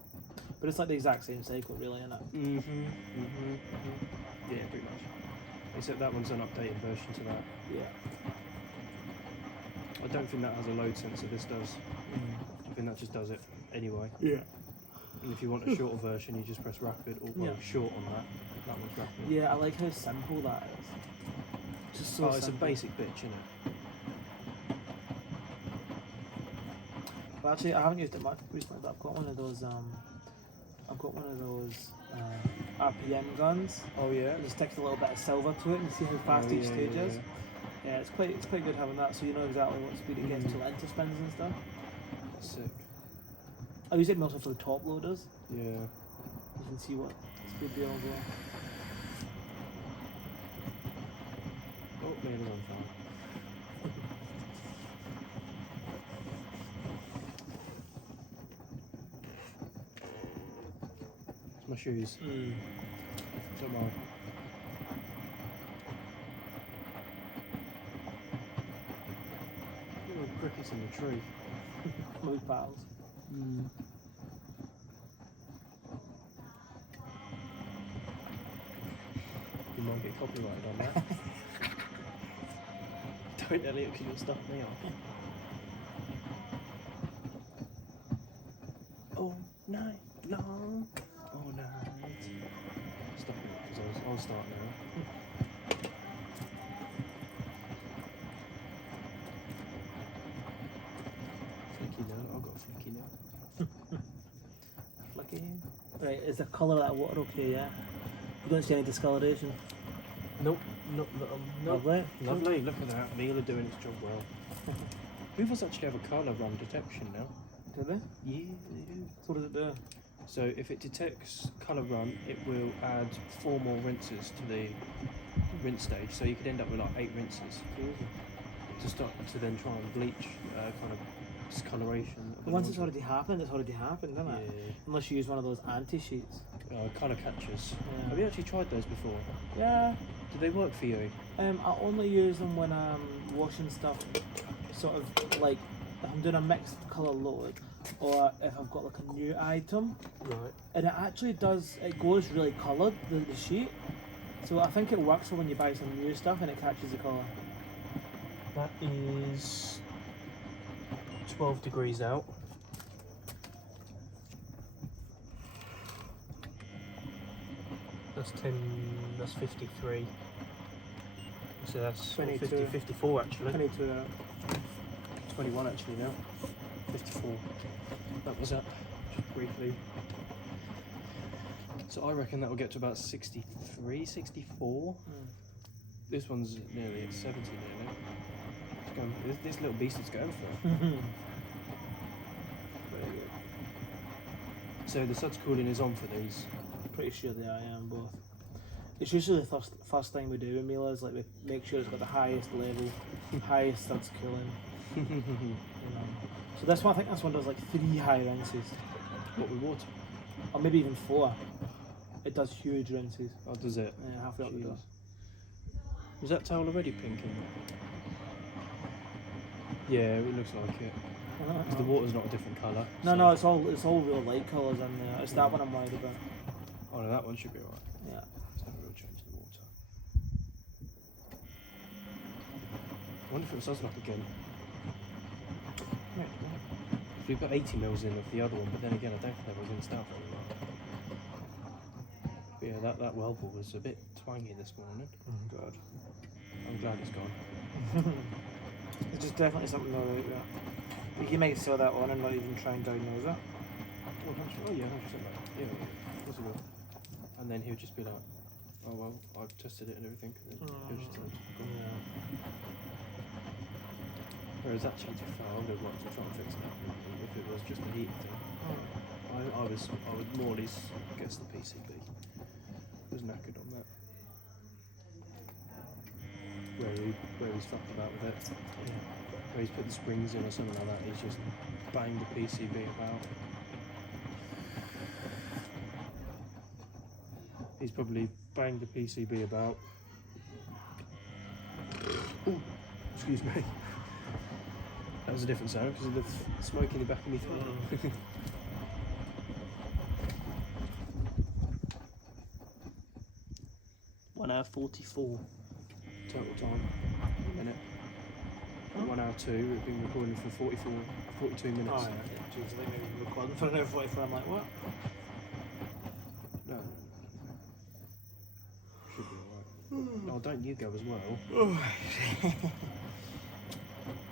But it's like the exact same cycle, really, isn't it? Yeah, pretty much. Except that one's an updated version to that. Yeah. I don't think that has a load sensor. This does. I think that just does it anyway. Yeah. And if you want a shorter version, you just press rapid or well, Yeah. short on that. That one's rapid. Yeah, I like how simple that is. Just so It's a simple. basic bitch, isn't it? Well, actually, I haven't used it much recently, but I've got one of those. RPM guns. Oh yeah. It just sticks a little bit of silver to it and see how fast each stage is. Yeah, it's quite good having that, so you know exactly what speed it gets to into spins and stuff. Sick. I use it mostly for top loaders. Yeah. You can see what speed they all go. Oh, Miele's on fire. It's my shoes. Don't mind. Little crickets in the tree. Move pals. You might get copyrighted on that. Don't, Elliot, because you'll stuff me off. All night long. All night. Stop it, because I'll start now. Flicky now. I've got a flicky now. Flicky. Right, is the colour of that water okay, yeah? You don't see any discoloration? Nope. Lovely. Lovely. Look at that. Miele doing its job well. Hoovers actually have a colour run detection now. Do they? Yeah, they do. So what does it do? So if it detects colour run, it will add 4 more rinses to the rinse stage. So you could end up with like 8 rinses. to then try and bleach kind of discoloration. of the Once it's laundry. already happened, isn't it? Yeah. Unless you use one of those anti-sheets. Colour catchers. Yeah. Have you actually tried those before? Yeah. Did they work for you? I only use them when I'm washing stuff, sort of like if I'm doing a mixed colour load, or if I've got like a new item, Right. and it actually does. It goes really coloured, the sheet. So I think it works for when you buy some new stuff and it catches the colour. That is 12 degrees out. That's 10, that's 53. So that's 22. 50, 54 actually. 22 out. 21 actually now. 54. That was up just briefly. So I reckon that will get to about 63, 64. This one's nearly at 70 nearly. It's going, this little beast is going for it. Very good. So the suds cooling is on for these. Pretty sure they are, yeah, on both. It's usually the first thing we do with Miele is like we make sure it's got the highest level, highest studs cooling. You know. So this one, I think this one does like 3 high rinses, What with water? or maybe even 4. It does huge rinses. Oh, does it? Yeah, halfway up the door. Was that towel already pink in there? Yeah, it looks like it. 'Cause the water's not a different colour. No, it's all real light colours in there. It's that one I'm worried about. Oh no, that one should be alright. Yeah. There's no real change in the water. I wonder if it does like again. We've got 80 mils in of the other one, but then again, I don't think that was rinsed out very well. But yeah, that whirlpool was a bit twangy this morning. Oh god. I'm glad it's gone. It's just definitely something not right there. But you might sell that on and not even try and diagnose it. Oh yeah, 100% right. Yeah, of course he will. And then he'll just be like, oh well, I've tested it and everything. And then he'll just tell us. Whereas actually, to be fair, I would have liked to try and fix that if it was just a heat thing. I would more or less guess the PCB was knackered on that. Where he's fucked about with it. Yeah. Where he's put the springs in or something like that, he's just banged the PCB about. He's probably banged the PCB about. Ooh, excuse me. That was a different sound because of the smoke in the back of my throat. 1 hour 44 total time. A minute. 1 hour 2. We've been recording for 42 minutes. Oh yeah, jeez, I think maybe recording for an hour 44. I'm like, what? No. Should be alright. Oh, don't you go as well.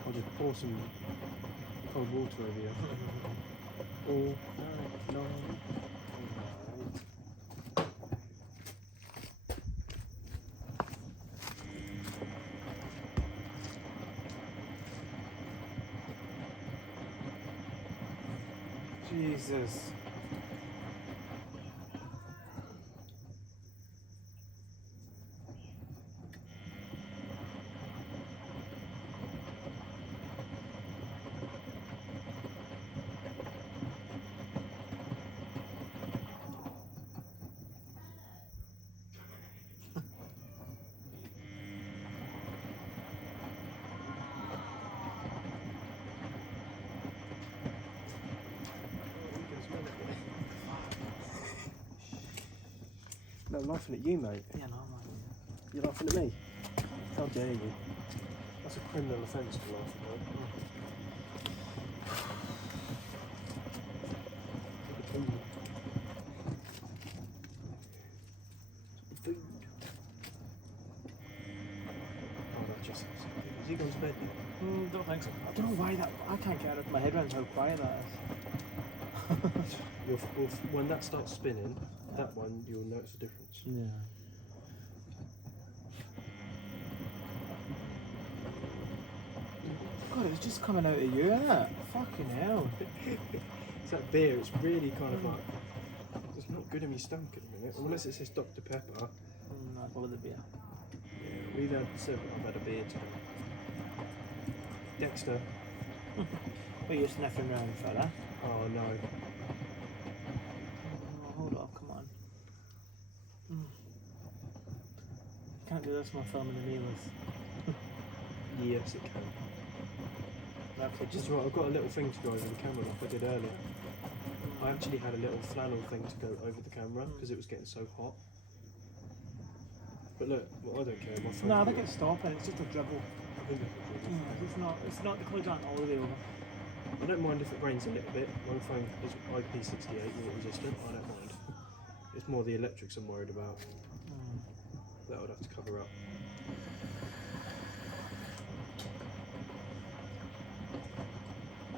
I'll just pour some cold water over you. All night long. Jesus. No, I'm laughing at you, mate. Yeah, no, man. You're laughing at me? How dare you? That's a criminal offence to laugh about. Food. Oh, that just... Has he gone to bed now? Don't think so. I don't know why that. I can't get out of my head around how quiet that is. When that starts spinning, that one, you'll notice a difference. Yeah. God, it's just coming out of you, isn't it? Fucking hell. It's that beer, it's really kind of like... It's not good in your stomach at the minute, unless it says Dr. Pepper. No, probably the beer. Yeah, we've had several. I've had a beer today. Dexter. What are you sniffing around for, eh? Oh no. Oh, hold up, come on. Can't do this while filming the Mieles. Yes, it can. Okay, Just right, I've got a little thing to go over the camera like I did earlier. I actually had a little flannel thing to go over the camera because it was getting so hot. But look, well, I don't care. My phone. No, I think it's stopping. It's just a dribble. I think It's not. It's not the colours aren't all the way over. I don't mind if it rains a little bit. My phone is IP68 water resistant. I don't mind. It's more the electrics I'm worried about. That I'd have to cover up.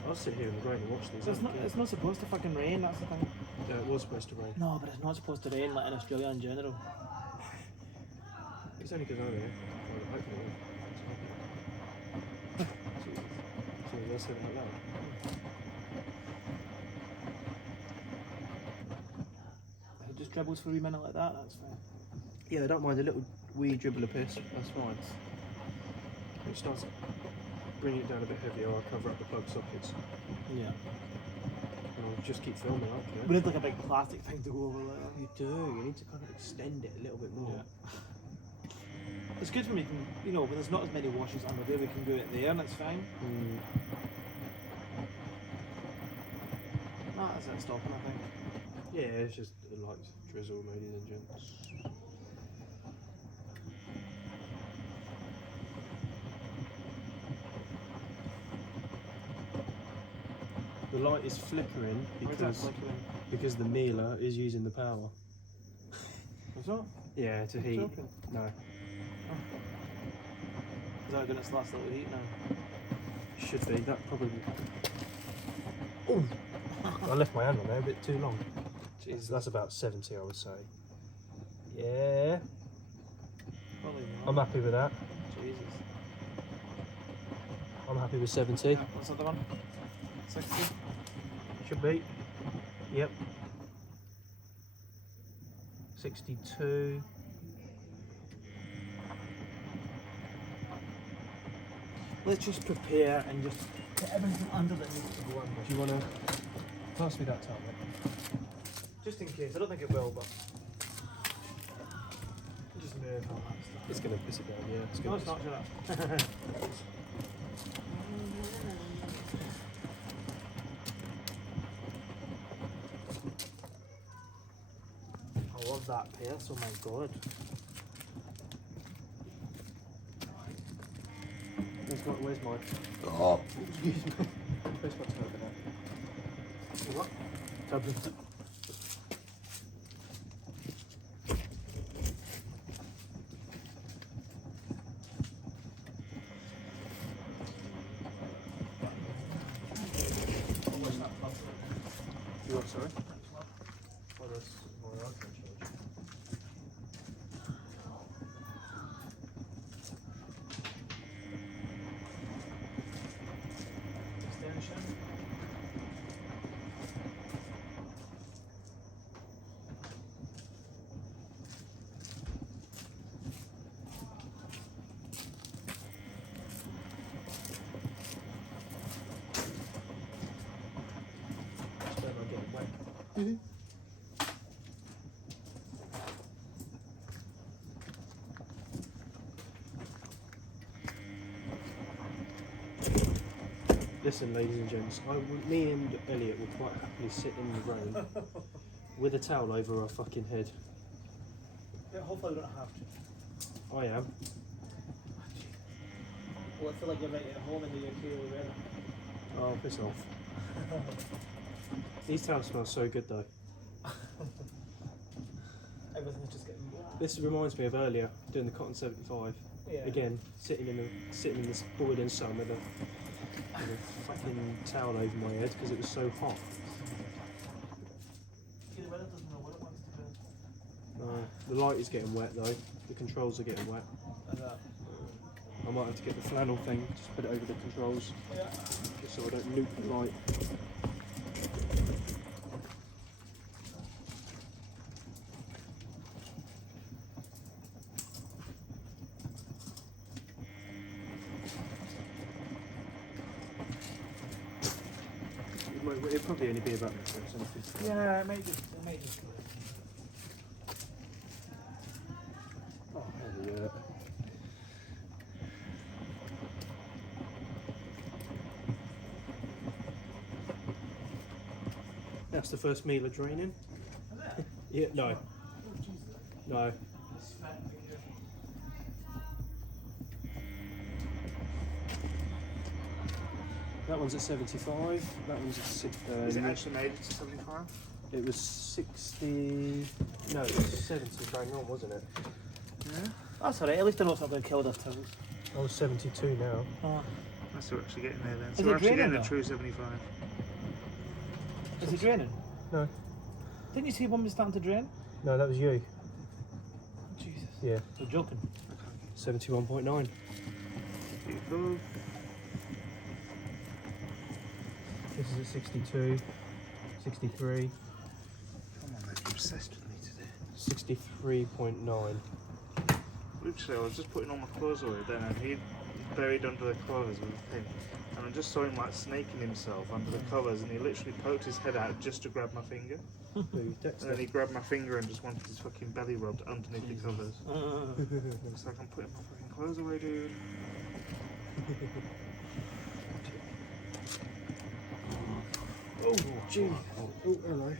I'll sit here in the rain and watch these. It's not supposed to fucking rain. That's the thing. Yeah, it was supposed to rain. No, but it's not supposed to rain like in Australia in general. It's only because I'm here. Well, hopefully it will. So let's say that loud. If it just dribbles for a wee minute like that, that's fine. Yeah, I don't mind a little wee dribble of piss. That's fine. It starts bringing it down a bit heavier. I'll cover up the plug sockets. Yeah. And I'll just keep filming. I don't care. We need like a big plastic thing to go over like that. You do. You need to kind of extend it a little bit more. Yeah. It's good when we can, you know, when there's not as many washes on the day, we can do it there and it's fine. That's it stopping, I think. Yeah, it's just a light drizzle, ladies and gents. The light is flickering because the Miele is using the power. What's that? Yeah, to heat. Joking? No. Is that going to last little heat now? Should be. That probably. Oh! I left my hand on there a bit too long. Jesus, that's about 70, I would say. Yeah. Probably not. I'm happy with that. Jesus. I'm happy with 70. Yeah, what's the other one? 60? Should be. Yep. 62. Let's just prepare and just put everything under that needs to go on. Do you want to pass me that tablet? Just in case, I don't think it will, but just move all that stuff. It's going to piss it down, yeah. It's No, gonna it's not, shut up. I love that pace, oh my god. Where's mine? Oh. Excuse me. Where's my tablet? What? Tablet. You what, sorry? Oh, that's my iPhone charge. Extension. Just better not get wet. Listen, ladies and gents, me and Elliot will quite happily sit in the rain with a towel over our fucking head. Yeah, hopefully we don't have to. I am. Well, I feel like you're right at home in the UK already. Oh, piss off. These towels smell so good though. Everything's just getting black. This reminds me of earlier doing the Cotton 75. Yeah. Again, sitting in this boiling sun with a fucking towel over my head because it was so hot. The weather doesn't know what it wants to do. The light is getting wet though. The controls are getting wet. Like that. I might have to get the flannel thing, just put it over the controls, Yeah. just so I don't nuke the light. It'd probably only be about 750. Yeah, it might just go. Oh, hell yeah. That's the first Miele draining. Yeah, no. No. That one's at 75. That one's at Is it actually made it to 75? It was 60. No, it was 70 bang on, wasn't it? Yeah. That's alright, at least I know it's not going to kill their toes. I was 72 now. Oh. That's we're actually getting there then. Is So it we're actually draining getting a though? true 75. Is it draining? No. Didn't you see one was starting to drain? No, that was you. Jesus. Yeah. You're joking. 71.9. Beautiful. This is at 62. 63. Come on, mate, you're obsessed with me today. 63.9. Literally, I was just putting all my clothes away then, and he buried under the covers with a thing. And I just saw him like snaking himself under the covers, and he literally poked his head out just to grab my finger. Who, And then Dexter? he grabbed my finger and just wanted his fucking belly rubbed underneath the covers. It's like, I'm putting my fucking clothes away, dude. Oh, gee. Oh, hello.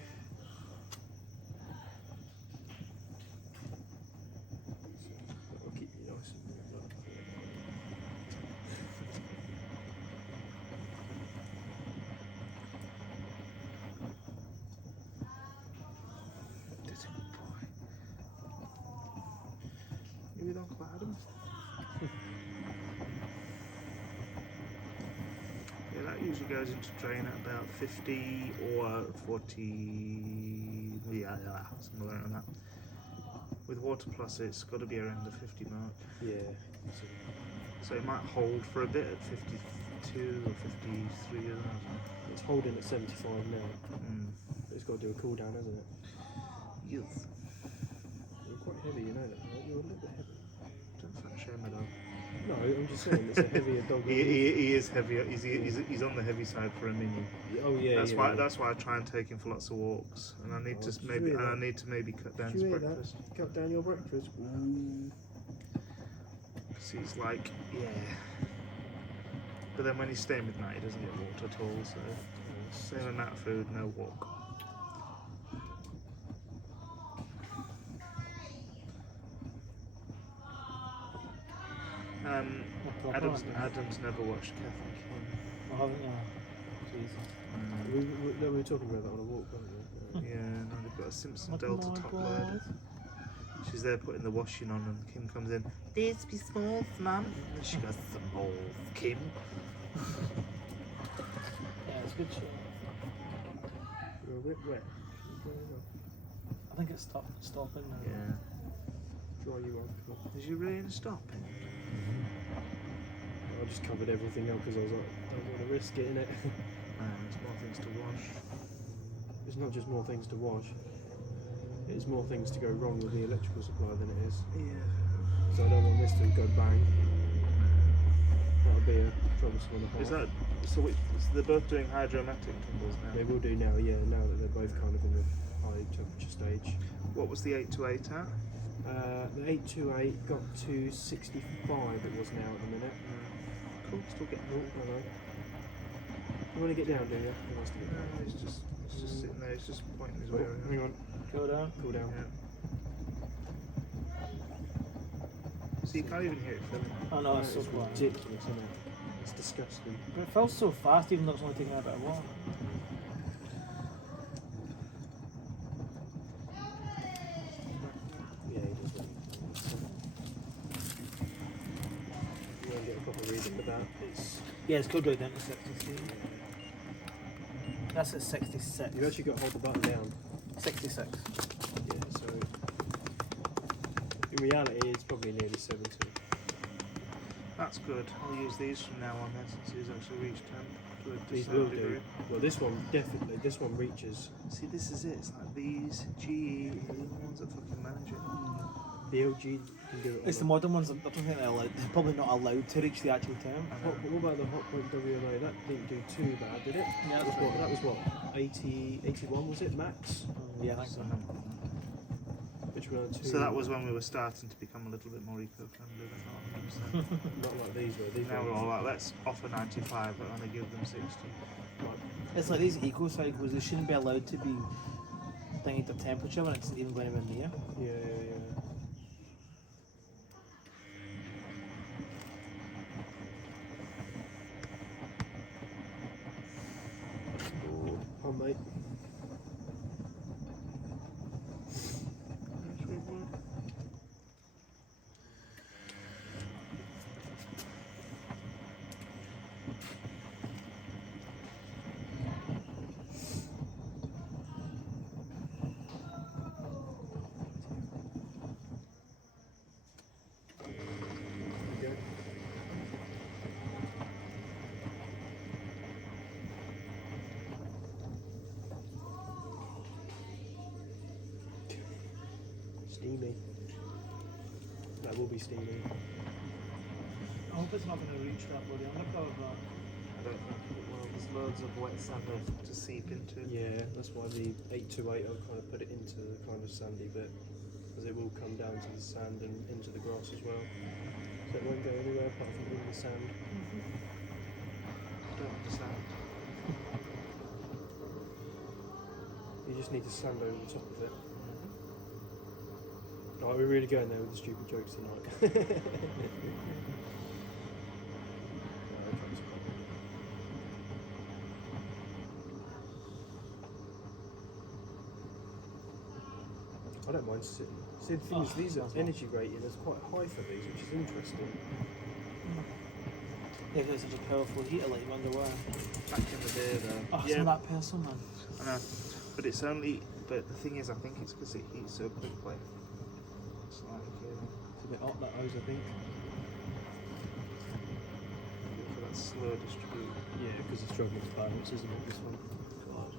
I'll keep you nice and That's a good boy. You with Uncle Adam? Yeah, that usually goes into drain at about 50 or 40, yeah, somewhere around that. With Water Plus, it's got to be around the 50 mark. yeah. So it might hold for a bit at 52 or 53 or something. It's holding at 75 now. Mm. It's got to do a cool down, hasn't it? Yes. You're quite heavy, you know that, right? You're a little bit heavy. Don't fat shame my dog. No, I'm just saying it's a heavier dog. than you. He is heavier. He's on the heavy side for a minion. Oh yeah. That's yeah, why yeah. that's why I try and take him for lots of walks, and I need Oh, to did you maybe hear and I that? need to maybe cut down Did his you hear that? breakfast. Cut down your breakfast. Ooh. Cause he's like, yeah. But then when he's staying with Matt, he doesn't get walked at all. So same amount of food, no walk. Adam's never watched Kath and Kim. I haven't, yeah. Jesus. We were talking about that on a walk, weren't we? Yeah, no, they've got a Simpson What Delta my top boys? load. She's there putting the washing on, and Kim comes in. This be small, mum. And she goes, small, Kim. Yeah, it's good shit. You're a bit wet. I think it's stopping now. Yeah. Dry you up. Is you ready to stop? I just covered everything up because I was like, don't want to risk it, innit? There's more things to wash. It's not just more things to wash. It's more things to go wrong with the electrical supply than it is. Yeah. So I don't want this to go bang. That'll be a troublesome and a half. Is that so? They're both doing hydromatic tumbles now. They will do now, yeah, now that they're both kind of in the high temperature stage. What was the 828 at? The 828 got to 65 it was now at the minute. Cool. Still getting. Oh, hello. You want to get down, do you? He wants to get No, down. he's just sitting there. He's just pointing his Oh, way around. hang on, Go down. cool down. Yeah. So you can't even hear it filling. Oh no, it's so It's quiet. ridiculous, isn't it? It's disgusting. But it feels so fast even though it's only taking a bit of water. Yeah, he does that. You won't get a proper reading with that. It's, Yeah, it's cooled right down to 63. That's at 66. you've actually got to hold the button down. 66. Yeah, so in reality it's probably nearly 70. That's good. I'll use these from now on then, since he's actually reached 10 to a These certain will degree. do. Well, this one definitely. This one reaches. See, this is it. It's like these, GE, the ones that fucking manage it. The LG can do it. It's the modern ones. I don't think they're allowed. They're probably not allowed to reach the actual term. What about the Hotpoint WMA? That didn't do too bad, did it? Yeah, That was what? 80, 81 was it max? Yeah, I think so. Which were two. So that was when we were starting to become a little bit more eco-friendly than 100%. Not like these were. These Now were we're all like, let's offer 95 but only give them 60. like, It's like these eco cycles. They shouldn't be allowed to be thinking the temperature when it's even going anywhere near. yeah. Oh mate. Steamy. That will be steamy. I hope it's not going to reach that bloody undercover. I don't think it will. There's loads of wet sand to seep into. Yeah, that's why the 828 I'll kind of put it into the kind of sandy bit, because it will come down to the sand and into the grass as well. So it won't go anywhere apart from in the sand. I don't understand. You just need to sand over the top of it. Right, we're really going there with the stupid jokes tonight. I don't mind sitting. See, the thing is, these are energy rating is quite high for these, which is interesting. Yeah, it's such a powerful heater, like you wonder why. Back in the day though. Oh, some of that person, man. I know. But it's only, but the thing is, I think it's because it heats so quickly. It's like, It's a bit hot, that hose, I think. for that slow distribute. Yeah, because it's struggling to balance, isn't it, this one? God.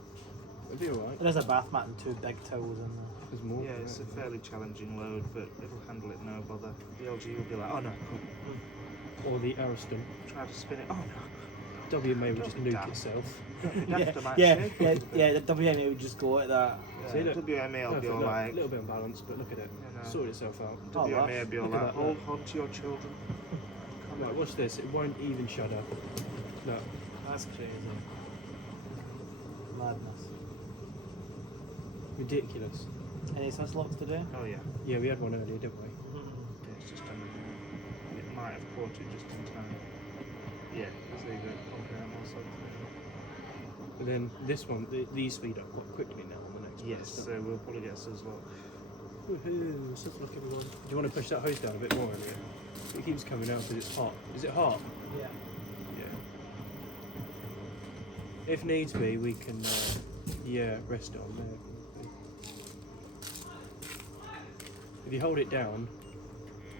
It'll be alright. There's a bath mat and 2 big towels in there. There's more. Yeah, it's a fairly challenging load, but it'll handle it no bother. The LG will be like, oh no, Or the Ariston. try to spin it. Oh no. WMA will Don't just be nuke daft. itself. Yeah, the WNA would just go at that. See, look. WMA will be all A like, little bit unbalanced, but look at it. you know, Sort itself out. WMA will be all Look at like, that, hold look. on to your children. Right, watch this. It won't even shudder. No. That's crazy. Madness. Ridiculous. Any such locks today? Oh yeah. Yeah, we had one earlier, didn't we? Yeah, it's just under. It might have caught it just in time. Yeah, because they go program or something. But then this one, these speed up quite quickly now on the next one. Yes, so we'll probably get us as well. Woohoo! Such luck, everyone. Do you want to push that hose down a bit more, Elliot? It keeps coming out because it's hot. Is it hot? Yeah. Yeah. If needs be, we can, rest it on there. If you hold it down,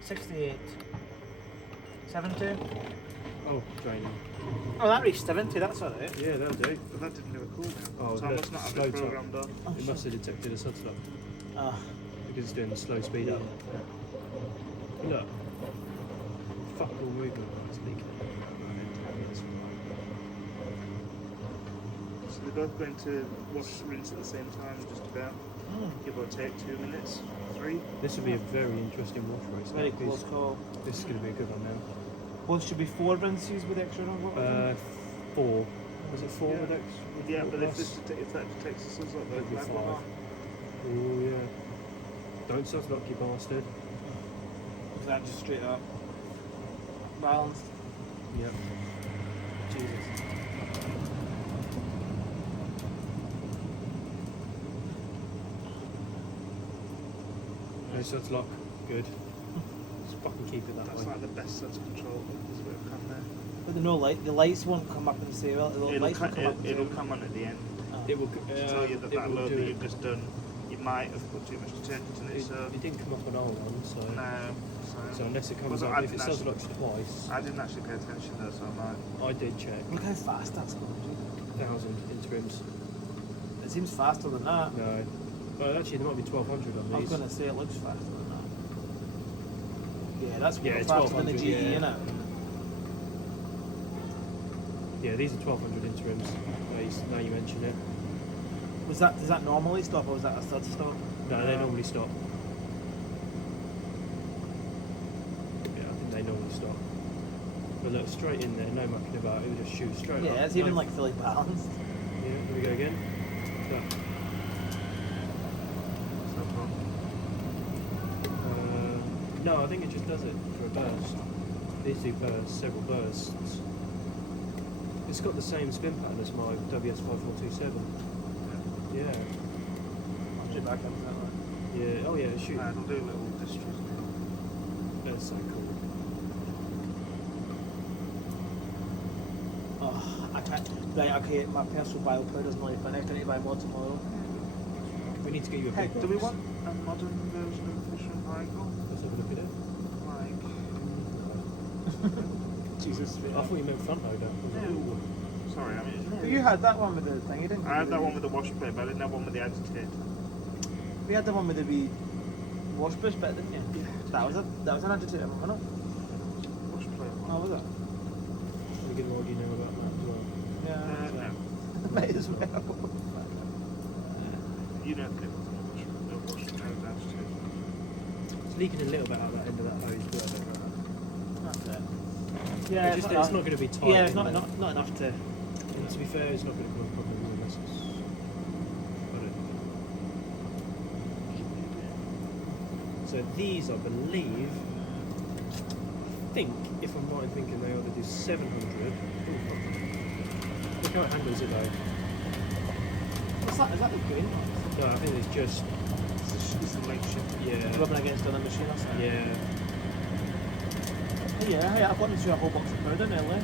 68. 70. oh, draining. Oh, that reached 70, that's alright. Yeah, that'll do. But that didn't do a cooldown. Oh, so I that's must not have slow it time. programmed on. It must have detected a subslot Ah, because it's doing the slow speed up. Look. Fuck all movement when it's leaking. So they're both going to wash, rinse at the same time, just about. Give or take 2 minutes, 3. This will be a very interesting wash race. very because close call. This is going to be a good one now. Well, should be 4 rinses with extra run. What was it? 4. Was it 4 Yeah. with extra? Yeah, but if, plus? if that detects us as like It'll be that 5. one. Oh yeah. Don't sublock, you bastard. Is that just straight up balanced? Yep. Jesus. No sublock. Good. Just fucking keep it that That's way. like the best sense of control. There's a bit of come there. But the no light, the lights won't come up and say, well, the lights will come up and say, It'll come on at the end It will to tell you that it that will load do that it. you've just done, you might have put too much detergent in it. So It didn't come up on our one, so no. so unless it comes Wasn't- up, I if it didn't actually- sublocks twice, I didn't actually pay attention though, so I might. I did check. look how fast that's going. 1,000 interims. It seems faster than that. No. Well, actually, there might be 1,200 on I was these. going to say it looks faster than that. Yeah, that's Yeah, faster than the 1200, GE, yeah. innit? Yeah, these are 1200 interims. Now you mention it. Does that normally stop or was that a stud stop? No, they normally stop. Yeah, I think they normally stop. But look, straight in there, no mucking about. It would just shoot straight up. Yeah, it's even like fully balanced. Yeah, here we go again. Look. So far. No, I think it just does it for a burst. These two bursts, several bursts. It's got the same spin pattern as my W427. Yeah. I'll shoot back up that way. Yeah. Oh yeah, shoot. It'll do little distros. That's so cool. Oh, I can't. Right, okay, my personal biopower doesn't really finish. I need to buy more tomorrow. We need to get you a Hey, big do we box. want a modern version of the Fisher and Paykel? Let's have a look at it. Like, Jesus. I thought you meant front loader. no. Sorry, I mean. But you had that one with the thing, you didn't? I had that one with the wash plate, but I didn't have one with the agitated. We had the one with the wee wash brush bit, didn't you? Yeah. That was an agitator one, wasn't it? Wash plate one. Oh, was it? We're going to argue now about that as well. Yeah. No. Might as well. You don't get the wash plate agitated. It's leaking a little bit out that end of that hose, but I don't know. That's it. Yeah, Yeah, it's not going to be tight. Yeah, it's in not there. not enough to. And to be fair, it's not going to cause problems unless it's. I don't know. So these, I believe, I think, if I'm right in thinking, they ought to do 700. Look how it handles it though. What's that? Is that the green one? No, I think it's just, It's a late shift. yeah. Rubbing against another machine or something? Yeah. Yeah, I've gotten through a whole box of powder nearly.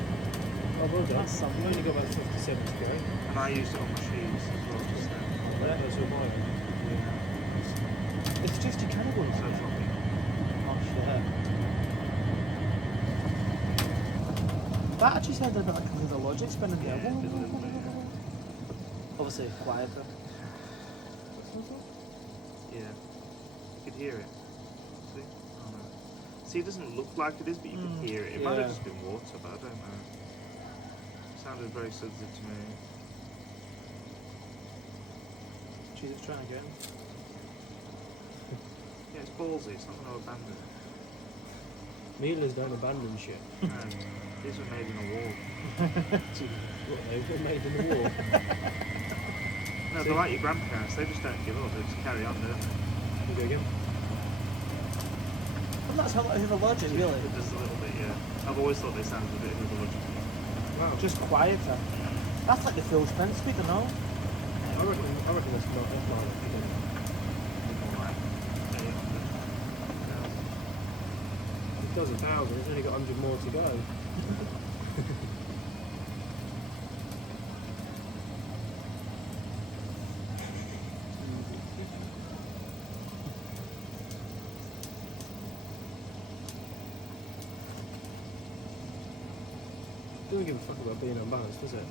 Oh, well done. That's something. I've only got about 57 to go. And I used it on my shoes as well, just then. Yeah, that's all mine. It's just you kind of going So so floppy. Oh shit. That actually sounded a bit like the logic spinning there. Yeah, it did a little bit, Obviously quieter. yeah. You could hear it. See? Oh, no. See, it doesn't look like it is, but you can hear it. It might yeah. have just been water, but I don't know. Sounded very sensitive to me. Jesus, trying again. Yeah, it's ballsy. It's not going to abandon it. Miele's don't abandon shit. No, these were made in a war. What, they've got made in the war? No, they're like your grandparents. They just don't give up. They just carry on, don't they? You go again? And that's how the logic really. It does a little bit, yeah. I've always thought they sounded a bit hypological. Wow. Just quieter. That's like the full spin speaker, no? I reckon that's not again. It does 1,000, it's only got 100 more to go. Doesn't give a fuck about being unbalanced, does it?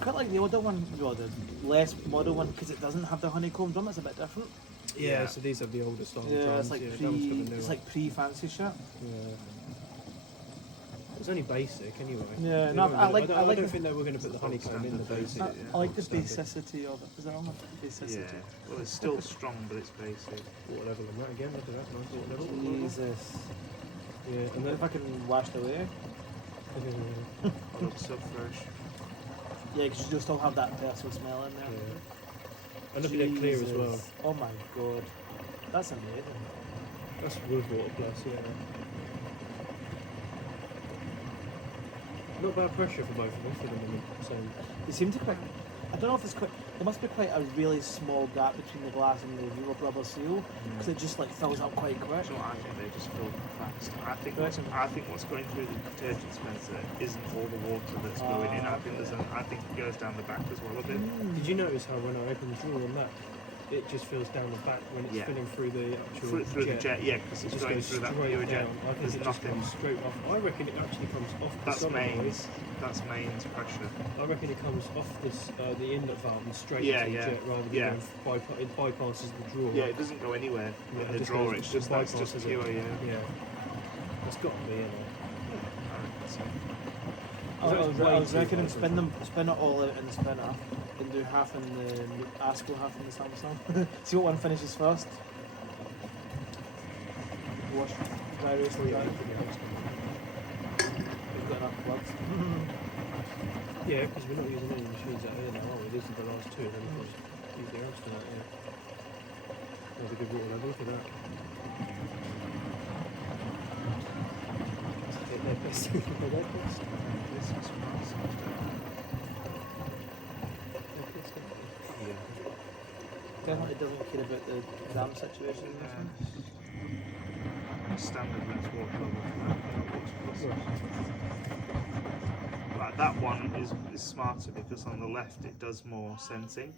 Quite like the older one, well, the less model one, because it doesn't have the honeycomb drum. It's a bit different. Yeah, so these are the older style Yeah, drums. it's like that one's got the new it's one. like pre-fancy shit. Yeah. It's only basic anyway. Yeah, They no, don't I really- like- I I like don't the- think they were going to put the honeycomb in the basic. I like the Standard. basicity of it. Is that almost basicity? Yeah. Well, it's still strong, but it's basic. Water level on that again. Look at that. Nice water level. Jesus. Yeah, and And then if I can wash it away. It looks so fresh. Yeah, because you'll still have that personal smell in there. yeah. And look at it clear as well. Jesus. Oh my god. That's amazing. That's wood water plus, yeah. Not bad pressure for both of them for them in the same. They seem to quite. I don't know if it's quite. There must be quite a really small gap between the glass and the rubber seal because it just like fills up quite quick. So I think they just fill fast. I think what's going through the detergent dispenser isn't all the water that's going in. I think it goes down the back as well a bit. Did you notice how when I opened the drawer on that, it just fills down the back when it's Yeah. filling through the actual through the jet, yeah, because It it's just going goes through that straight pure jet. down. I think There's it just nothing. comes straight off. I reckon it actually comes off the That's solenoid. mains. That's mains pressure. I reckon it comes off this the inlet valve and straight Yeah, into the yeah, jet rather than yeah. it bypasses the drawer. Yeah, it doesn't go anywhere Yeah, in it the just drawer. goes- It's it just that's just bypasses it. pure, yeah. Yeah. It's got to be in it. I was reckoning spin it all out in the spinner, and do half in the ASCO, half in the Samsung. See what one finishes first. Wash, dry erase, Oh, yeah, dry. yeah. We've got enough plugs. Yeah, because we're not using any machines out here now, are we? These are the last two, and then of course using else to that, yeah. That's a good water level, look at that. Take their best. Their best. This is massive. Yeah. Definitely doesn't care about the dam situation in this one. Standard lens water level for that. Like that one is smarter because on the left it does more sensing.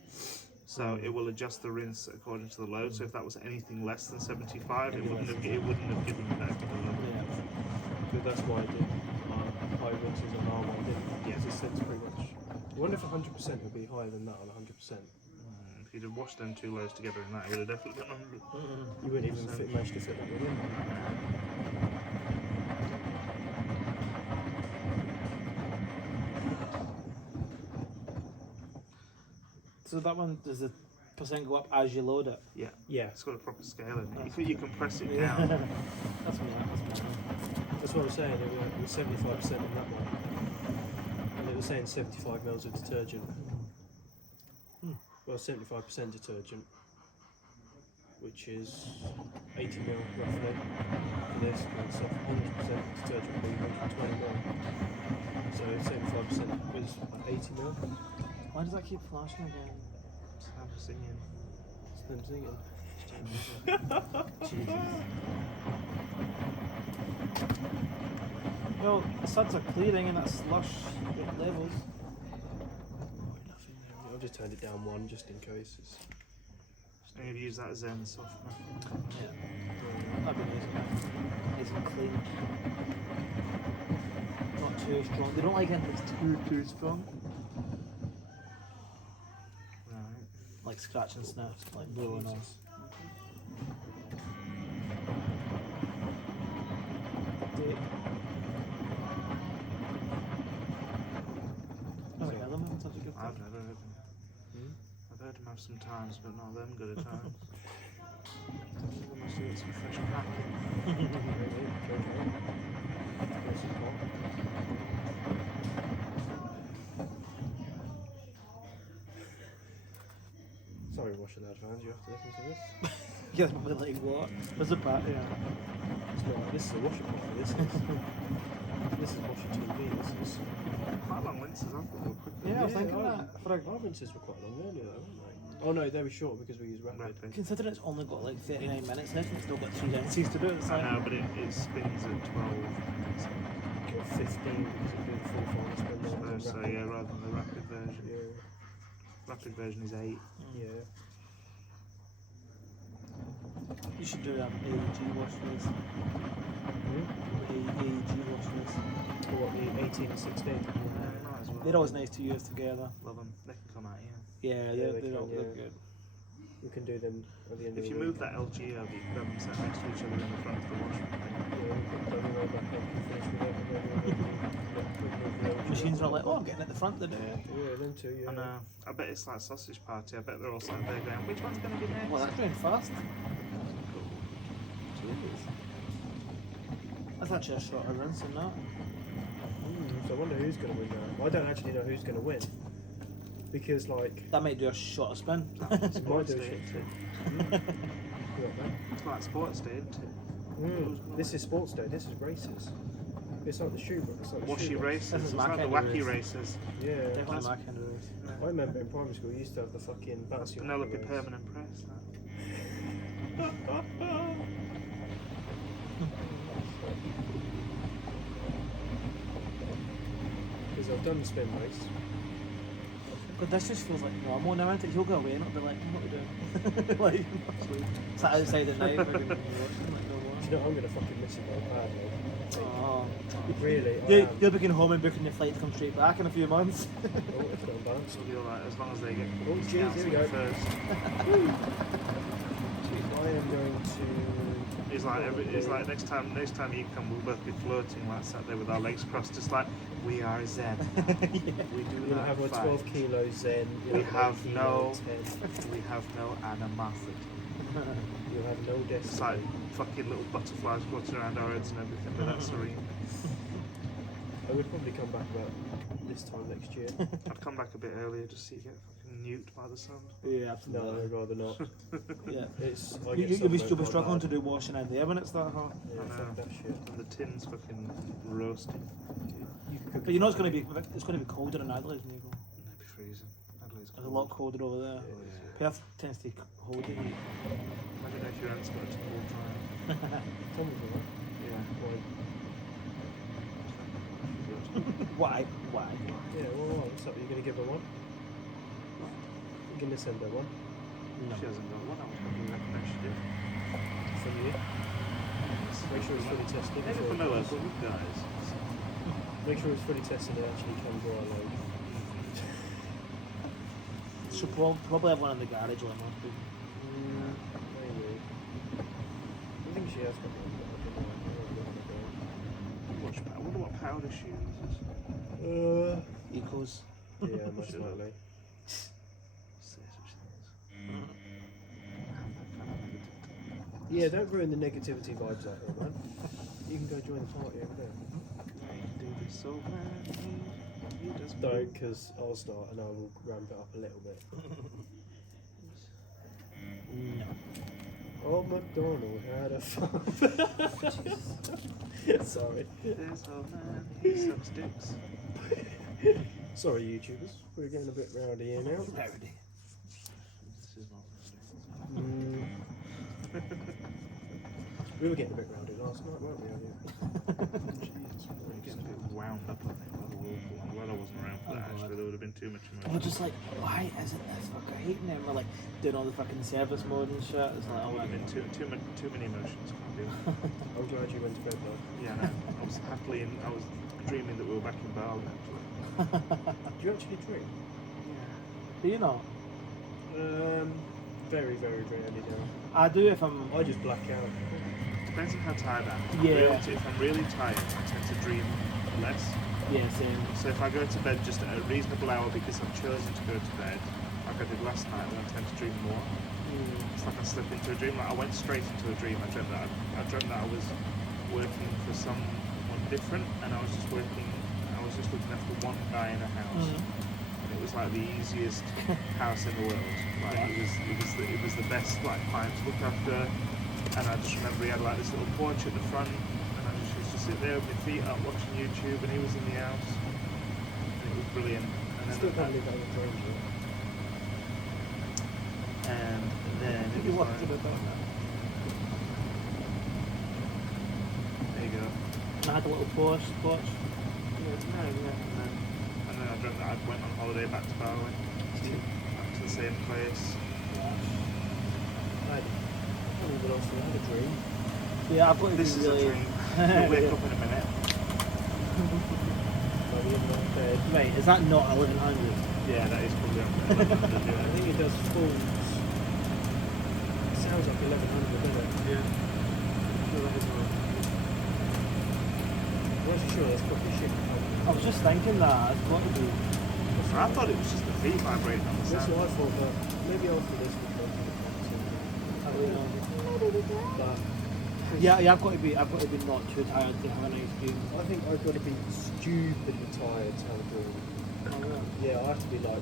So it will adjust the rinse according to the load. So if that was anything less than 75, it wouldn't have given you that level. Yeah. But that's why I did high rinses on our one, didn't it? Yeah. Because it sets pretty much. I wonder if 100% would be higher than that on 100%. If you'd have washed them two loads together in that, it would have definitely been 100. You wouldn't even manage to fit that one in. So that one, does the percent go up as you load it? Yeah, Yeah. it's got a proper scale in it. You can press it Yeah. down. That's mad. That's what I was saying, it was 75% in that one. And it was saying 75 mils of detergent. Well, 75% detergent, which is 80 mil roughly for this, and so 100% detergent would be 120 mil. So 75% was 80 mil. Why does that keep flashing again? Just have a singing. It's them singing. Well, the suds are clearing and that slush levels. Nothing there. I've just turned it down one just in case. It's I'm going to use that Zen softener. Yeah. That'd be nice and clean. Not too strong. They don't like anything too strong. Right. Like scratch and sniff, like blowing off. Oh, yeah, them haven't such a good I've thing. never heard them. I've heard them have some times, but not them good at times. They must have got some fresh crack. sorry, Washing Lad fans, you have to listen to this. Yeah, but like what? What's the part? Yeah. It's not, this is a washer party, this is washer TV, this is... Quite long lenses, I thought they were quick. Yeah, I was thinking that. For Our rinses were quite long earlier though, weren't they? Oh no, they were short because we used rapid. Rapid. considering it's only got like 39 minutes left and it's still got 3 lenses to do it, it's I like, know, but it spins at 12. Or 15 because it did full final spin. So yeah, rather than the rapid version. Yeah, Rapid version is 8. yeah. you should do AEG wash race. AEG wash race. What, the 18 and 16? Might as well. They're always nice to use together. Love them. They can come out, yeah. Yeah, Yeah, they're they all can, they're yeah. good. We can do them at the end of If the you week. move that LG over, you can have them sat next to each other in the front of the wash. Yeah, we can go all the way back up and finish with it, and then we'll move the LG. Machines are like, oh, I'm getting at the front today. Yeah, them too, yeah. I know. I bet it's like sausage party. I bet they're all sat there going, which one's going to be next? Well, that's going fast. That's actually a shorter rinse than that. So I wonder who's going to win now. I don't actually know who's going to win. Because, like, That might do a shorter spin. it might Sports do day, shit isn't too. it? It's like sports day, isn't it? This is sports day, this is races. It's like the shoe, it's like the Washy shoe races. This is It's my like the kind of wacky race. races. Yeah. Definitely That's- my kind of race. I remember in primary school, you used to have the fucking That's bouncy Penelope race. Permanent Press. That. Because I've done the spin race. But this just feels like normal now, isn't it? He'll go away and it'll be like, what are we doing? Like, sat outside at night, fucking watching, like, no more. Do you know, I'm going to fucking miss it that bad, mate. Oh. Really, I am. You'll be going home and booking your flight to come straight back in a few months. Oh, it's gone bad. It'll be alright as long as they get Oh, jeez, here we go. first. I am going to... It's like next time you come, we'll both be floating like sat there with our legs crossed, just like we are Zen. We do You'll not have a fight. 12 kilo Zen. We have no animosity. You'll have no destiny. It's like fucking little butterflies floating around our heads and everything, but that's serene. I would probably come back about this time next year. I'd come back a bit earlier just so you get fucking nuked by the sun. Yeah, No, absolutely. I'd rather not. Yeah. It's, I You'll get be sunburned struggling quite to do washing in there when it's that hot. bad. Yeah, I know. fuck that shit. And the tin's fucking roasting. You could cook But you know it's going to be colder in Adelaide when you go. It'd be freezing. Adelaide's It's a lot colder over there. Oh, yeah. Perth tends to hold it. I don't know if your aunt's got a cold dry. Tell me about Yeah. Why? Why? Yeah, well, what's up? Are you going to give her one? You're going to send her one? No. She hasn't got one. I was probably recommend she did. From you? Make sure it's fully tested. Maybe before for it Noah, goes. but with guys. Make sure it's fully tested and it actually can dry load. She'll probably have one in the garage like most people. Maybe. I think she has got one, but I don't know. I wonder what powder she uses. Ecos. Yeah, most Should I? likely. Say such things. Yeah, don't ruin the negativity vibes out here, man. You can go join the party over there. David so bad. He does Don't, because I'll start and I will ramp it up a little bit. No. Old MacDonald had a farm. Sorry. This old man, he sucks dicks. Sorry, YouTubers. We're getting a bit rowdy here now. Parody. This is not We were getting a bit rowdy last night, weren't we? Jesus, we're getting a bit wound up, I think, by the Whirlpool. I'm glad I wasn't around for that, Oh, actually. There would have been too much We're emotion. just like, why isn't this fucker hating him? We're like doing all the fucking service mode and shit. It's like, oh There would my have been god. too many emotions. Can't do it. I'm glad you went to bed though. Yeah, no, I was happily I was dreaming that we were back in Bali, actually. Do you actually drink? Do you not? Very, very rarely now. I do if I'm. I just black out. Depends on how tired I am. Yeah. If I'm really tired, I tend to dream less. Yeah, same. So if I go to bed just at a reasonable hour because I've chosen to go to bed, like I did last night, then I tend to dream more. It's like I slip into a dream. Like I went straight into a dream. I dreamt that I was working for someone different, and I was just looking after one guy in a house. And it was like the easiest house in the world. Like it was the best like client to look after. And I just remember he had like this little porch at the front, and I just used to sit there with my feet up watching YouTube, and he was in the house. And it was brilliant. And then Still can't believe that was dreams, right? and then it You was walked like, to the bed. there you go. And I had a little porch. And then I dreamt that I went on holiday back to Bali, back to the same place. I don't even ask you, I had a dream. Yeah, I've got to This be is a really. dream. We'll wake up in a minute. Like in my bed. Right, is that not 1100? Yeah, that is probably on I think it does falls. It sounds like 1100, doesn't it? Yeah. I'm not sure that's probably shit. I was just thinking that it's got to be. I thought it was just the feet vibrating on the That's sound. what I thought, but maybe after this we'll go to the concert. I really don't. But Yeah, I've got to be not too tired to have a nice dream. I think I've got to be stupidly tired to have a dream. Yeah, I have to be like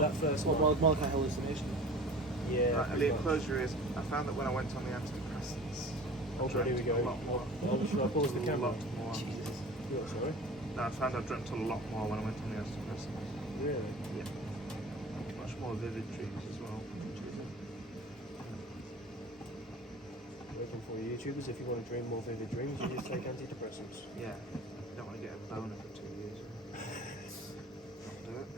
that first Well, one. more like a hallucination. Yeah. Right, pretty Elliot, much. close your ears. I found that when I went on the antidepressants, Oh, I here we dreamt go. a lot more. Oh, should I pause the A camera? lot more. Jesus. What, sorry? No, I found I dreamt a lot more when I went on the antidepressants. Really? Yeah. Much more vivid dreams as well. Waiting for you YouTubers, if you want to dream more vivid dreams, you just take antidepressants. Yeah. Don't want to get a boner for 2 years. Don't do it.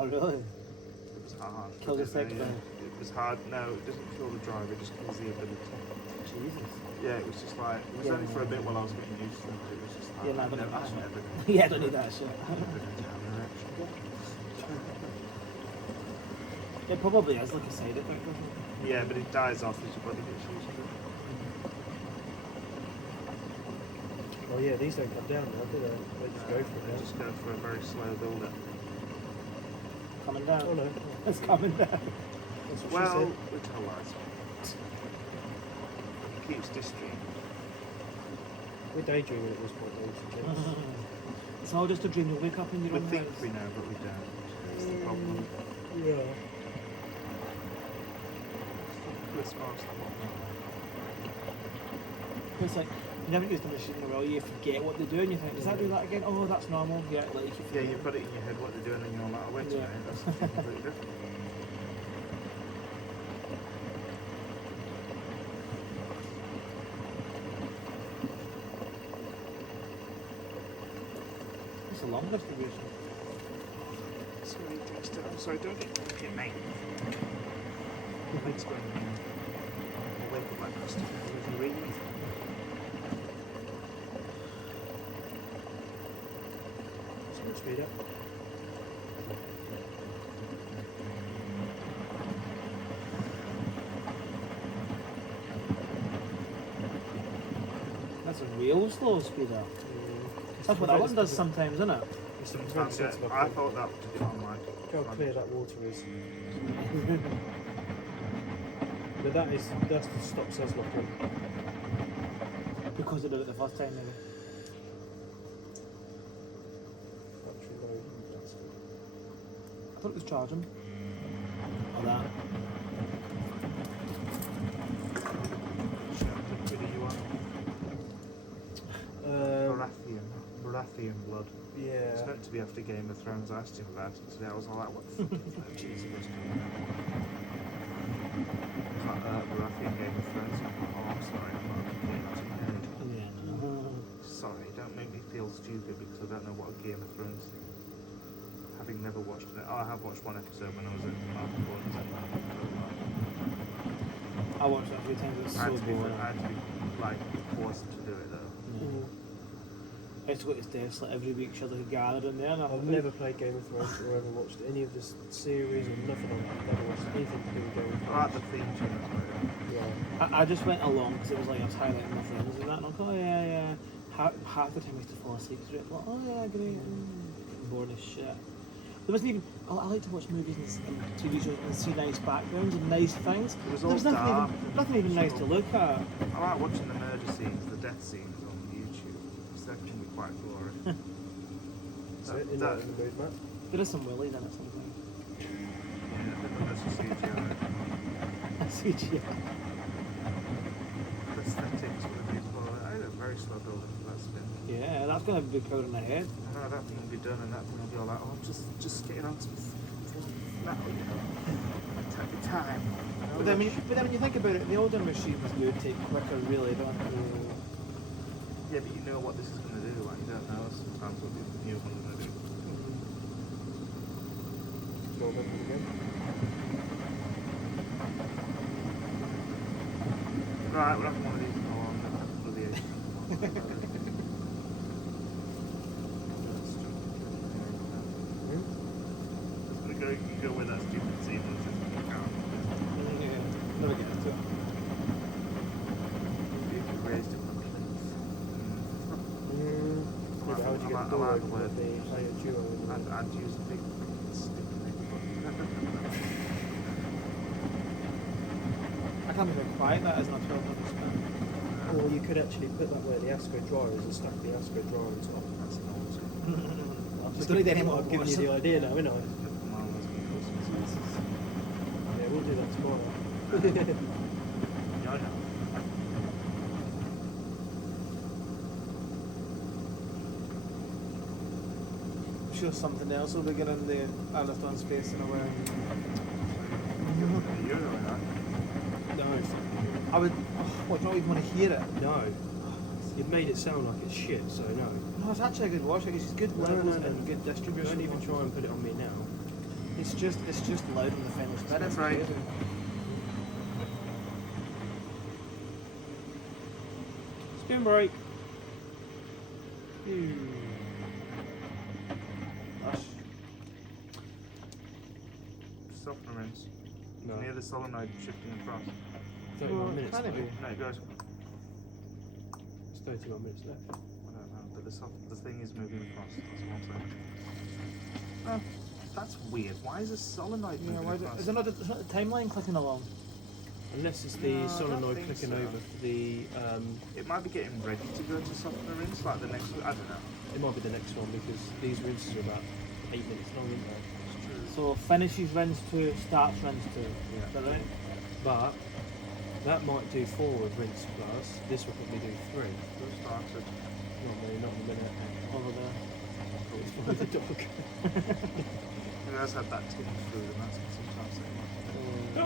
Oh really? It was hard. Kills the thick yeah. then? It was hard. No, it doesn't kill the drive. It just kills the ability. Jesus. Yeah, it was just like it was Yeah, only for a no. bit while I was getting used to it. It was just like Yeah, no, I but never, that's I not- never, Yeah, I don't need that shit. never going to have an erection. It probably has like a side effect, doesn't it? Yeah, but it dies off as your body gets used to it. Oh yeah, these don't come down now, do they? They just go for They it. just go for a very slow build up. Coming down. Oh no. It's coming down. That's what Well, she which I like. It keeps distring. said. We're daydreaming at this point, though. It's all just a dream. You wake up in your We own think house. we know, but we don't. It's the problem. Yeah. Let's ask the bottom. It's like you never used the machine in a while. You forget what they do, and you think, does that do that again? Oh, that's normal. Yeah, like you Yeah, you've got it in your head what they're doing, and you're like, oh, wait a Yeah. minute, that's something completely different. It's a long distribution. Sorry, Dexter. I'm sorry, don't hit me. Thanks for wake up like Christopher with you eating. So we'll speed up. That's a real slow speeder. That's what that one does sometimes, isn't it? Sometimes, yeah, I thought that would be on like. Look how clear that water is. But that's the stop says locking. Because they did it the first time, maybe. Battery low. That's good. I thought it was charging. Or that. Who do you want? Baratheon blood. Yeah. It's meant to be after Game of Thrones. I asked him about it today. I was all like, what the fuck is that cheese supposed to be? Baratheon Game of Thrones. I'm like, oh, I'm sorry, I'm not a complete nerd. Yeah. Sorry, don't make me feel stupid because I don't know what a Game of Thrones thing is. Having never watched it. Oh, I have watched one episode when I was at Martin Gordon's and I watched that a few times. It's I so had to be boring. like forced to do it though. Yeah. I used to go to his desk like every week, sure they could gather in there. And I've never played Game of Thrones or ever watched any of this series or nothing on that. Never watched anything to do with Game of I like Thrones. the theme tune as well. Yeah. I just went along because it was like I was highlighting my friends and that, and I'm like, oh yeah, yeah. Half the time I used to fall asleep to it. Like, oh yeah, great. Boring as shit. There wasn't even. I like to watch movies and TV shows and see nice backgrounds and nice things. It was There all was nothing dark. even, nothing even nice to look at. I like watching the murder scenes, the death scenes on YouTube. Because that can be quite gory. So in the mood, Matt. There is some willies in it sometimes. Yeah, that's just CGI. CGI. Prosthetics would have been for I had a very slow build up for that spin. Yeah, that's going to be put in my head. No, that thing will be done and that thing will be all like, oh, just getting on to that, you know. Take your time. But then, when you think about it, the older machines do take quicker, really, don't they? Yeah, but you know what this is going to do. Like, you don't know sometimes what the new one's going to do. Go back again. Right, we're having one of these. Oh, I'm going to have one of these. Go with that stupid scene. Yeah, never get into it. If you raised it from Yeah, but how would you get the door open with the higher duo? I'd use a big stick thing. I can't believe how quiet that is on a 1200 spin. Or you could actually put that where the Asco drawer is and stack the Asco drawer on top. That's naughty. Just don't need any more. I've given you the idea now, haven't I? Jesus. Yeah, we'll do that tomorrow. Yeah, I know. I'm sure something else will be getting the Alifton space in a way. You're doing that. No, I would. Oh, I don't even want to hear it. No. You've made it sound like it's shit, so no. No, it's actually a good wash. It's good No, levels no, no. and good distribution. Don't even try and put it on me now. It's just loud on the final spin. That's right. Spin break. Gosh. Softener rims. No. Near the solenoid shifting across. 31 minutes. Can it be? No, it goes. It's 31 minutes left. I don't know, but the thing is moving across. That's what I'm saying. Oh, that's weird. Why is a solenoid Yeah, moving why across? is it not the timeline clicking along? Unless it's the No, I don't solenoid think clicking so. over for the. It might be getting ready to go to softener rinse, like the next. I don't know. It might be the next one because these rinses are about 8 minutes long, aren't they? It's true. So finishes rinse 2, starts rinse 2. Yeah. Is that right? But that might do 4 with rinse plus. This will probably do 3. Who started? Not me, not in a minute. Over there. Oh, it's by the dog. Who has had that tin food, and that's sometimes they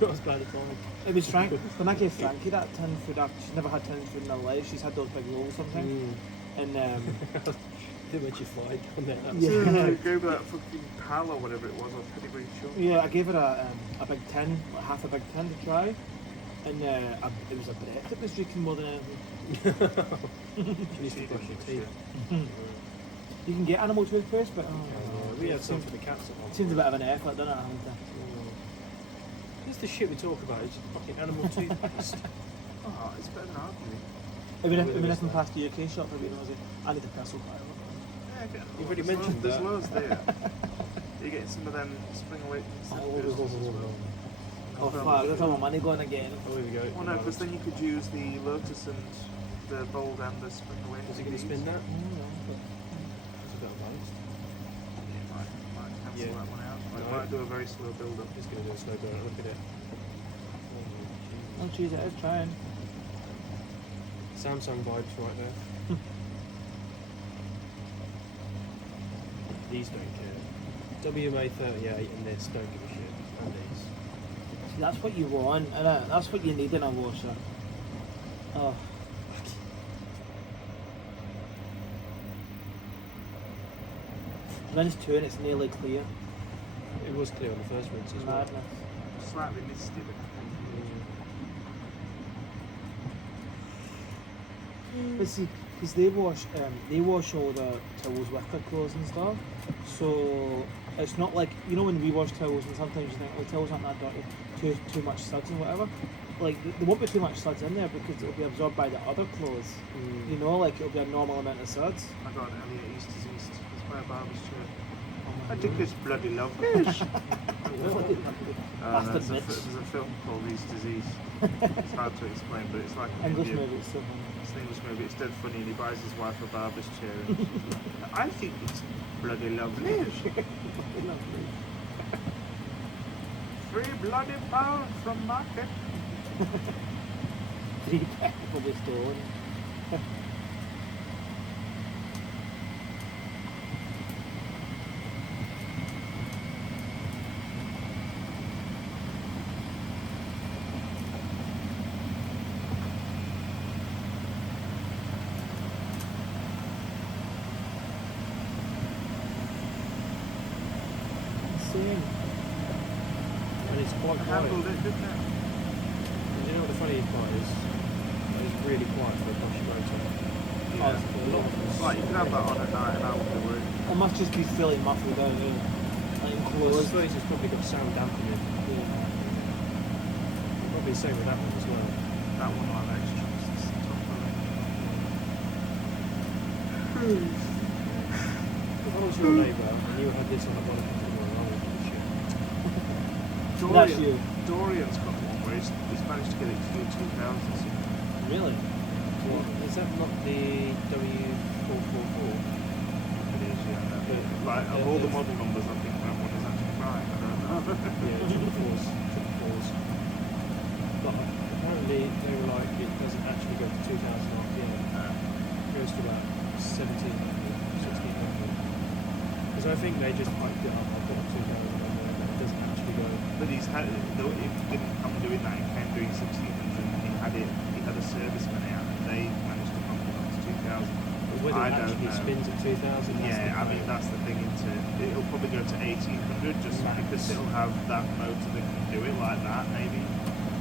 Not as bad as mine. It was Frank. When I gave Frankie that tin food, after she's never had tin food in her life, she's had those big rolls sometimes. And Too much you fried on there. That was Yeah. Go with that fucking pal or whatever it was, or pedigree chunk. yeah, I gave her a big tin, like half a big tin to try. And it was a breath that was drinking more than anything. She needs to brush your teeth. You can get animal toothpaste, but We had it some seems, for the cats at one seems a point. bit of an effort, doesn't it? Having to. This is the shit we talk about. It's just fucking animal toothpaste. Oh, it's better than arguing. Even Really if is I'm that. past the UK shop, maybe nosy. I need a pistol fire. Yeah, get You've already there's mentioned loads, that. There's loads there. You're getting some of them spring awakening centers as well. Oh fuck, that's all my money going again. Oh, here we go. Well, no, because then you could use the Lotus and the Bold and the spring awakening. Is it going to spin that? But It's a bit advanced. Yeah, might cancel Yeah. that one out. No. It might do a very slow build up. It's going to do a slow burn. Look at it. oh jeez, it is trying. Samsung vibes right there. These don't care. WMA38 and this don't give a shit. And these. See, that's what you want, innit? That's what you need in a washer. Oh. Rinse 2 and it's nearly clear. It was clear on the first rinse as well. Madness. Slightly misty, but But see, because they wash all the towels with their clothes and stuff. So it's not like, you know, when we wash towels and sometimes you think, oh, towels aren't that dirty, too much suds and whatever. Like there won't be too much suds in there because it'll be absorbed by the other clothes. You know, like it'll be a normal amount of suds. I got an Elliot East is East. It's by a barber's chair. Oh I my think God. it's bloody lovely. Bastard There's bitch. a film called East is East. It's hard to explain, but it's like an English Indian- movie, it's so funny. It's an English movie. It's dead funny, and he buys his wife a barber's chair. And she's like, I think it's bloody lovely. Free bloody pound from market. 3 probably stolen. Insane. And it's quite quiet. Handled it, didn't it? And you know what the funny part is? It's really quiet for a Bosch motor. Yeah. A lot of them. Like, you could have that on at night and I would be worried. It must just be fairly muffled down, like Well, I enclosed. suppose it's probably got sound dampening. Yeah. Probably the same with that one as well. That one on extra. It's top of If I was your neighbour and you had this on a body control, I would give a shit. it. That's you. Dorian's got one where he's managed to get it to do 2000. Really? What? Is that not the W444? It is, yeah. Like, of all the model numbers, I think that one is actually right. I don't know. Yeah, triple fours. But apparently they were like, it doesn't actually go to 2000 RPM. It goes to about 1700, 1600. Because I think they just hyped it up. I put up 2000 on there, but it doesn't actually go. But he's had it, though it didn't come doing that, it came doing 1600 and he had a serviceman out and they managed to pump it up to 2000. But whether I it don't actually know. spins at 2000. Yeah, I mean that's the thing into it. It'll probably go to 1800 just because it'll have that motor that can do it like that, maybe.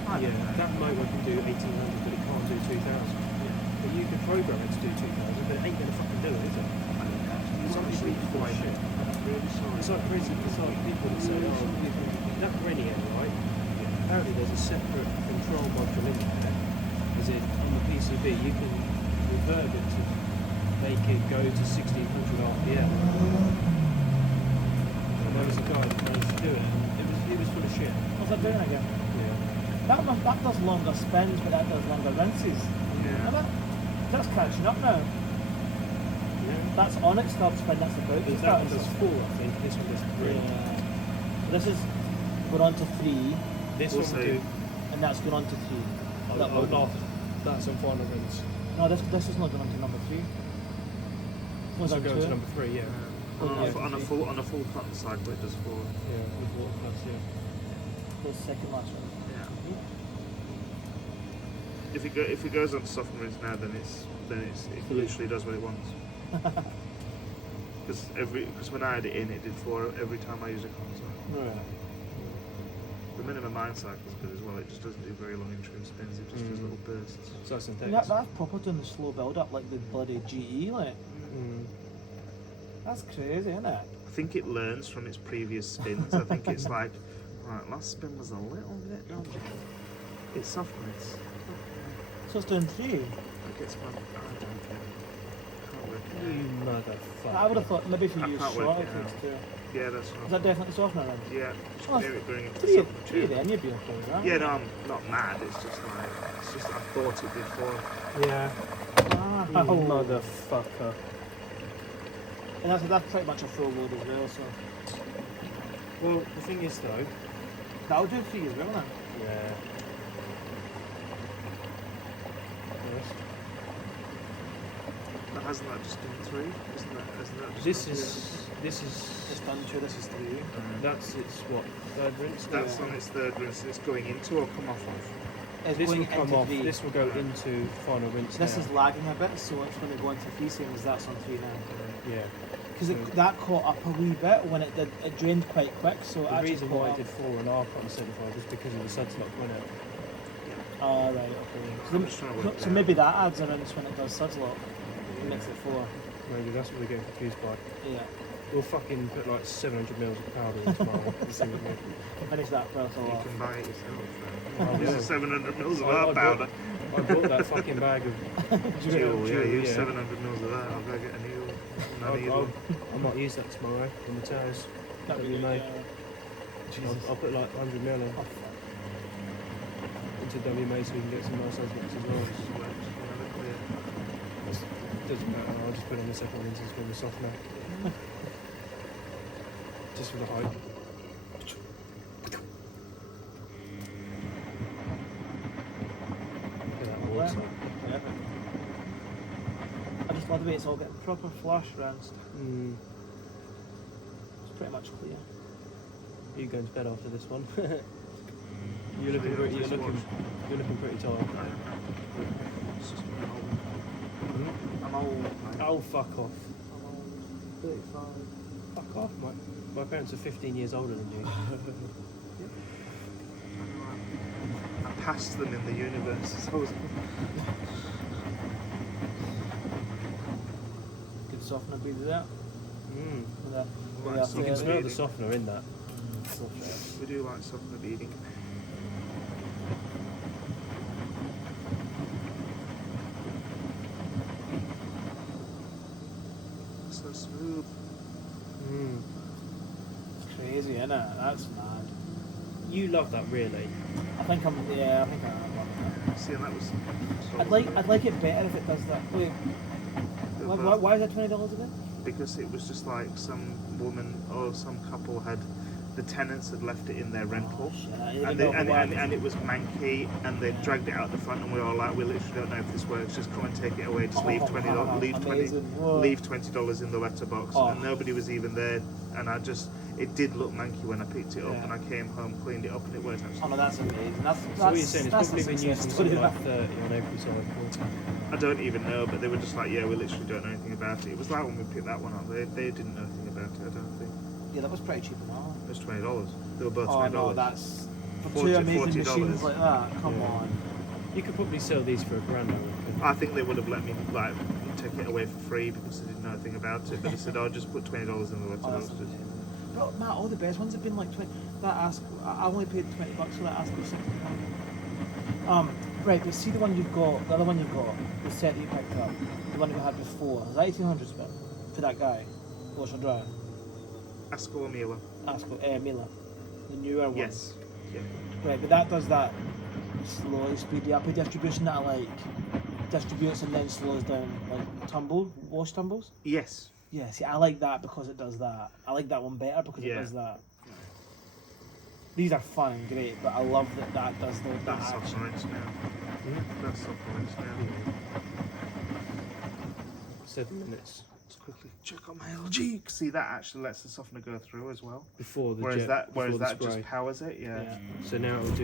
I Yeah, don't know. that motor can do 1800, but it can't do 2000. But you can program it to do 2000, but it ain't gonna fucking do it, is it? It's obviously full of shit. I'm really sorry. It's like crazy. It's like people that say, "Oh, that Renier, right? Apparently, there's a separate control module in there. As in, on the PCB, you can reverb it to make it go to 1600 RPM. And there was a guy that managed to do it, and it was full of shit. What's that doing again? Yeah. That does longer spins, but that does longer rinses. Yeah. That's catching up now. Yeah. That's on its stop spin, that's about to That start. one does 4, I think. This one does 3. Yeah. So this is going on to 3, This We'll one see. will do. and that's going on to 3. That Oh, one. no, that's on final rinse. No, this is not going on to number 3. This will go to number 3, yeah. On a full cotton cycle, it does 4. Yeah, with water plus, yeah. The second last one. Yeah. If it goes on to soft rinse now, then it literally does what it wants. Because when I had it in, it did 4 every time I used a console. Right. The minimum mine cycle is good as well. It just doesn't do very long interim spins. It just does little bursts. So that's intense. That's proper doing the slow build up like the bloody GE, like. Mm. That's crazy, isn't it? I think it learns from its previous spins. I think it's like, right, last spin was a little bit dodgy. It's soft rinse. So it's doing 3. It gets fun. I don't care. Can't work it You out. motherfucker. I would have thought maybe if you I use can't work short, it it takes out. 2. Yeah, that's Is right. that definitely softener then? Yeah, just Oh, hear it going into 3 something too. then you'd be okay with that. Yeah, no, I'm not mad. It's just I thought it before. Yeah. Ah, You motherfucker. And that's pretty much a full load as well, so. Well, the thing is though. That'll do 3 as well then. Yeah. Yes. But hasn't that just done 3? Isn't that just This done is It's done 2, this is 3. three? that's its what, 3rd rinse? That's on its 3rd rinse. It's going into or come off of. It's This going will come into off. 3. This will go into final rinse. This now. is lagging a bit, so it's going to go into 3 same as that's on 3 now. Yeah. Because that caught up a wee bit when it did. It drained quite quick, so The actually reason caught why I up. did 4.5 on the 75 was because of the suds not coming out. Oh, right, okay. I'm just trying to work So it maybe that adds a rinse when it does suds lock. It makes it 4. Maybe that's what we're getting confused by. Yeah. We'll fucking put like 700 mils of powder in tomorrow and see what we get. Finish that first You off. can buy it yourself. Oh, This yeah. is 700 mils of I our bought- powder. I bought that fucking bag of Jewel, yeah, use yeah. 700 mils of that. I'll go get a new one. I might use that tomorrow on the towers. That'd be made. Jesus. I'll put like 100 mil in, Oh, fuck. into WMA so we can get some nice ozonics as well. Doesn't matter, I'll just put on the second rinse as well, the softener. Just for the hype. Look at that water. Yeah. I just love the way it's all getting proper flush rinsed. Mm. It's pretty much clear. You going to bed after this one? You're looking pretty. You're looking pretty tired. I'm old. Oh, fuck off! 35. Fuck off! My parents are 15 years older than you. I passed them in the universe. So I was Good softener breathe it out. Mm. With that. Right, Yeah, so You can Yeah, smell the beading. softener in that. We do like softener beading. So smooth. Mm. It's crazy, isn't it? That's mad. You love that, really? I think I'm loving that. See, and that was. I'd like it better if it does that. Wait, why is that $20 again? Because it was just like some woman or some couple had the tenants had left it in their rental, Yeah, and it was manky, and they dragged it out the front, and we were all like, we literally don't know if this works. Just come and take it away. Just leave $20 in the letterbox, and nobody was even there. And it did look manky when I picked it up, and I came home, cleaned it up, and it worked absolutely. Oh no, that's amazing. That's So what you're saying is probably been using something like 30 on every cycle. I don't even know, but they were just like, yeah, we literally don't know anything about it. It was like when we picked that one up, they didn't know anything about it, I don't think. Yeah, that was pretty cheap enough. It was $20. They were both $20. Oh no, that's for $40 two amazing $40. machines like that. Come on. You could probably sell these for $1,000, I reckon. I think they would have let me like take it away for free because they didn't know anything about it. But they said, "Oh, just put $20 in the Oh, that's letterbox." amazing. But Matt, all the best ones have been like 20. That ask, I only paid $20 for that ask was £60. Right, but see the one you've got, the other one you've got, the set that you picked up, the one you had before. Is that 1800 spin for that guy? Wash and dry. Asco or Miele? Miele, the newer one. Yes. Yeah. Right, but that does that slowly, speedy up a distribution that distributes and then slows down, like wash tumbles. Yes. Yeah, see, I like that because it does that. I like that one better because it does that. These are fun and great, but I love that does that That's action. soft orange now. That's soft orange now. 7 minutes. Let's quickly check on my LG. See, that actually lets the softener go through as well. Before the Whereas jet, that spray. just powers it. Yeah. So now it'll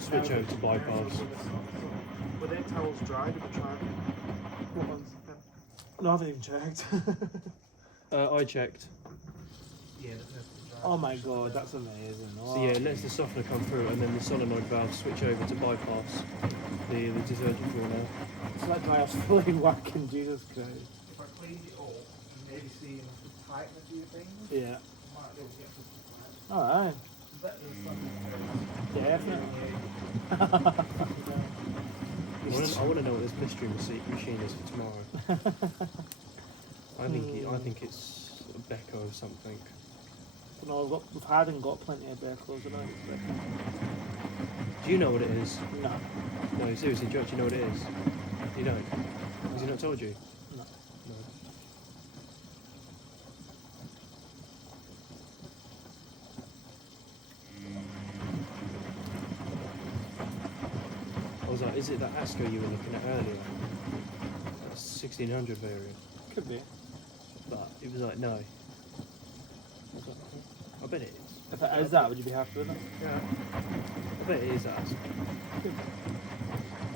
switch over to bypass. Were their towels dry? Did we try them? What ones? No, I haven't even checked. I checked. Yeah, they're perfectly dry. Oh my god, that's amazing. Oh. So yeah, it lets the softener come through, and then the solenoid valves switch over to bypass the detergent draw now. So that dryer's fully working, Jesus Christ. If I cleaned it all and maybe see enough to tighten a few things, Yeah. I might be able to get this to Alright. better than Definitely. I want to know what this mystery machine is for tomorrow. I think it's a Becco or something. No, we've had and got plenty of bear clothes tonight. Do you know what it is? No. No, seriously, George, you know what it is? You don't? Has he not told you? No. No. I was like, is it that Asco you were looking at earlier? That's 1600 variant. Could be. But it was like, no. I bet it is. If it is that, would you be happy with it? Yeah. I bet it is Asco.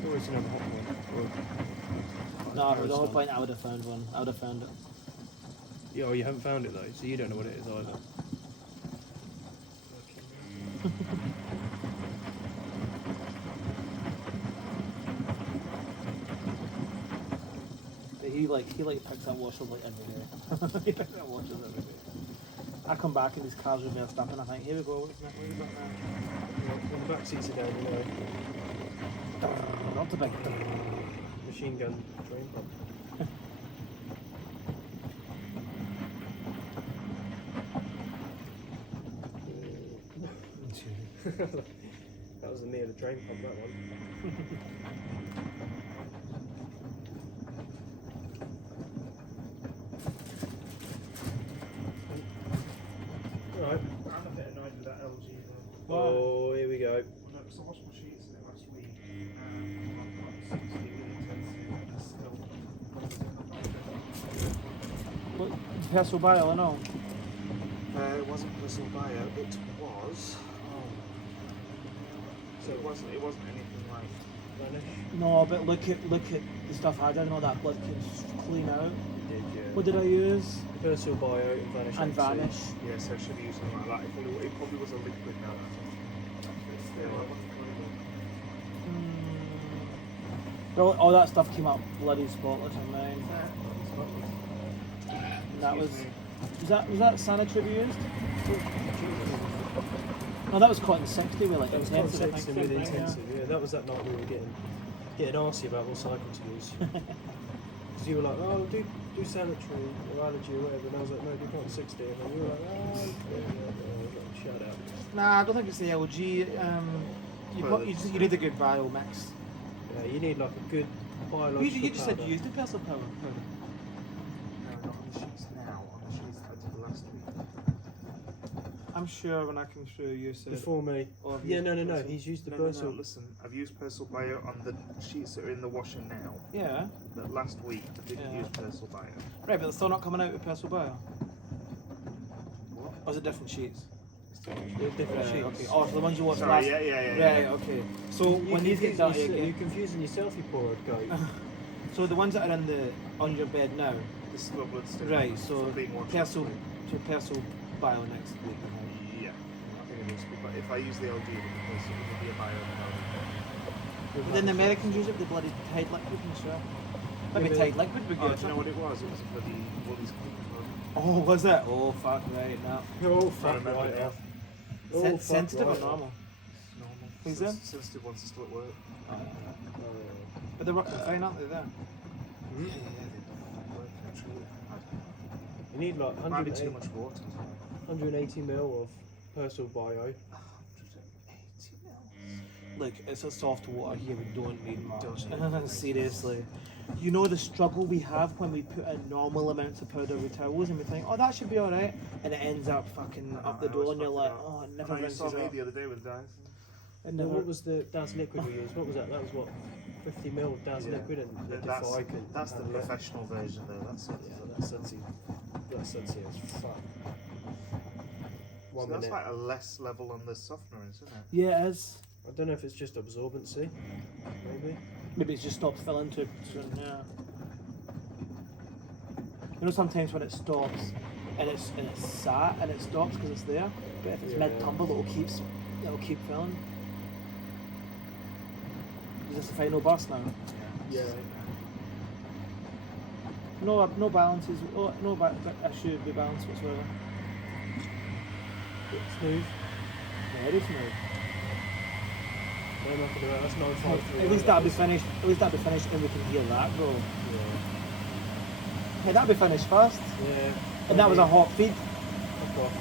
Or it's another hot one. No, for the whole point, I would have found one. I would have found it. Yeah, well, you haven't found it though, so you don't know what it is either. He picks up washers like every day. He picks up washers every day. I come back in these cars with me stuff and I think, here we go, what's next? What have you got now? When the back seats are down, you know. Not the big. Machine gun drain pump. That was the Miele drain pump, that one. Alright. I'm a bit annoyed with that LG though. Oh, here we go. Well, no, because I washed my sheets in it last week, and I've got 60 really intensive, and it's still. What, Pencil bio or no? It wasn't Whistle Bio. It was. So it wasn't anything like. No, but look at the stuff I did and all that blood can clean out. It did, yeah. What did I use? Persil Bio and Vanish. And XC. Vanish. Yeah, so I should have used something like that. It probably was a liquid now. It's still. All that stuff came out bloody spotless on mine. And that was that sanitary we used? No, that was cotton 60 with like That was intensive. I context think, with same thing, intensive, yeah. That was that night we were getting arsy about what cycle to use. Because you were like, oh, do sanitary or allergy or whatever, and I was like, no, do cotton 60, and then you were like, oh, yeah, shut up. Nah, I don't think it's the LG. You need a good bio mix. Yeah, you need like a good biological You just said powder. you used the Pencil powder. No, not on the sheets now. On the sheets I did last week. I I'm sure when I came through you said... Before me. Oh, I've Yeah, used no. Persil. He's used the No, Persil. listen, I've used Persil Bio on the sheets that are in the washer now. Yeah. But last week I didn't Yeah. use Persil Bio. Right, but they're still not coming out with Persil Bio. What? Or is it different sheets? They're different Right, sheets. okay. Oh, so the ones you watched Sorry, last... yeah. Right, okay. So when these get dirty You're again... confusing yourself, you poor old goat. So the ones that are on your bed now, This is what blood stick. right? So being washed Persil, last week. Persil Bio next week. Yeah. I think it is. But if I use the LD, because it would be a Bio and But then the Americans use it with the bloody Tide liquid and stuff. Maybe Yeah, Tide liquid would Oh, good. do you know what it was? It was a bloody Woolies cleaning product. Oh, was that? Oh, fuck, right, now. Oh, I fuck remember right it. now. Oh, fuck Sensitive right or now. normal? Normal. Who's them? Sensitive ones are still at work. But they're working fine, aren't they, there? Hmm? Yeah, they're working actually. You need like Might be 180, too much water as well. 180 ml of Persil Bio. 180 mil. Look, it's a soft water here, we don't need much. Don't need Seriously. You know the struggle we have when we put in normal amounts of powder with towels and we think, oh, that should be alright, and it ends up fucking up the I door always and you're fuck like, it up. oh, it I never know you rinses saw me up. the other day with Dyson. It No, never... what was the Daz liquid we used? What was that? That was what? 50 ml of Daz Yeah. liquid and the That's, Defy can that's the handle it. professional version though. That's it. Yeah, that's sudsy as fuck. So 1 that's minute. like a less level on the softener, isn't it? Yeah, it is. I don't know if it's just absorbency, maybe. Maybe it's just stopped filling too soon, yeah. You know, sometimes when it stops and it's sat and it stops because it's there, but if it's Yeah. mid tumble, it'll keep filling. Is this the final bus now? Yeah. No balances. Oh, no issue with balance whatsoever. Smooth. Very smooth. No, nothing about that's 953. At least that'll be finished. At least that'll be finished, and we can hear that go. Yeah. Hey, that'll be finished fast. Yeah. And that was a hot feed. Fuck off.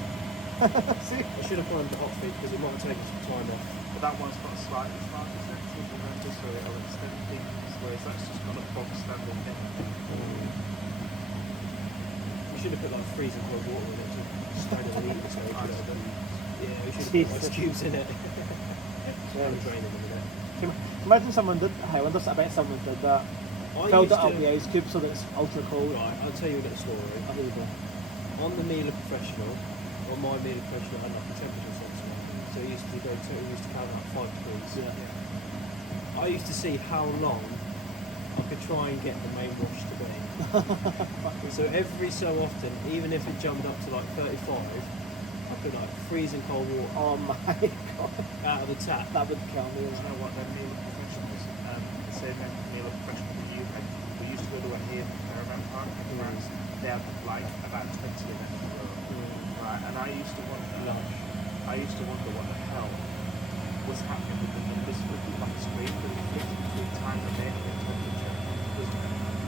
See? I should have found the hot feed because it might have taken some time off. But that one's got a slightly smarter sensitive, remember, so it'll extend things, whereas that's just got a bog standard thing. We should have put like freezing cold water in it to stagger the heat stage. Ice Yeah, we should have put ice Jesus. cubes in it. It's going to drain in a minute. Imagine someone did. I wonder. I bet someone did that. Filled it up with ice cubes so that it's ultra cold. Right, I'll tell you a little story. Oh, here you go. On the Miele Professional, on my Miele Professional, I had like a temperature sensor. So it used to count out 5 degrees. Yeah. I used to see how long I could try and get the main wash to be. So every so often, even if it jumped up to like 35, I could like freezing cold water Oh my god. out of the tap. That would kill me. You know what, they're Miele Professionals, the same Miele Professional that you had. We used to go to a here in Caravan Park in France. They had like about 20 of them in a row. Right, and I used to wonder what the hell was happening with the numbers flipping on the screen, but it flipped between time remaining and temperature.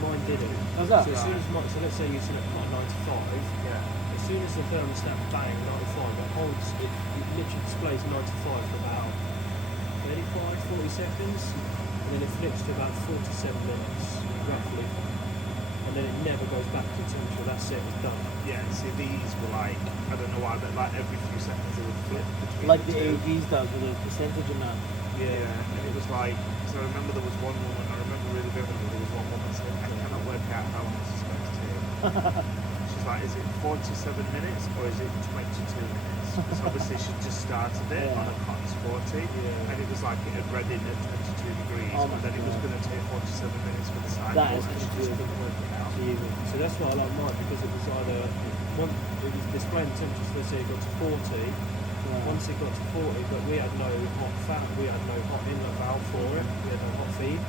Mine didn't. How's that? So as soon as so let's say you set it at like 95. Yeah. As soon as the thermostat bang 95, it holds it literally displays 95 for about 35, 40 seconds, and then it flips to about 47 minutes, roughly. And then it never goes back to temperature. That's it, it's done. Yeah, see these were like, I don't know why, but like every few seconds it would flip between Like the the two. AGs does with the percentage and that. Yeah, and it was like, so I remember there was one woman, I remember really vividly, there was one woman saying, I cannot work out how long this is going to take. She's like, is it 47 minutes or is it 22 minutes? Because obviously she just started it Yeah. on a cotton sporty, Yeah. and it was like it had read in at 22 degrees, Oh my but then it was God. going to take 47 minutes for the side That course, is and she just confusing. couldn't work it out. So that's why I like mine, because it was either it was displaying the temperature, so let's say it got to 40. Once it got to 40, but we had no hot hot inlet valve for it. We had no hot feed,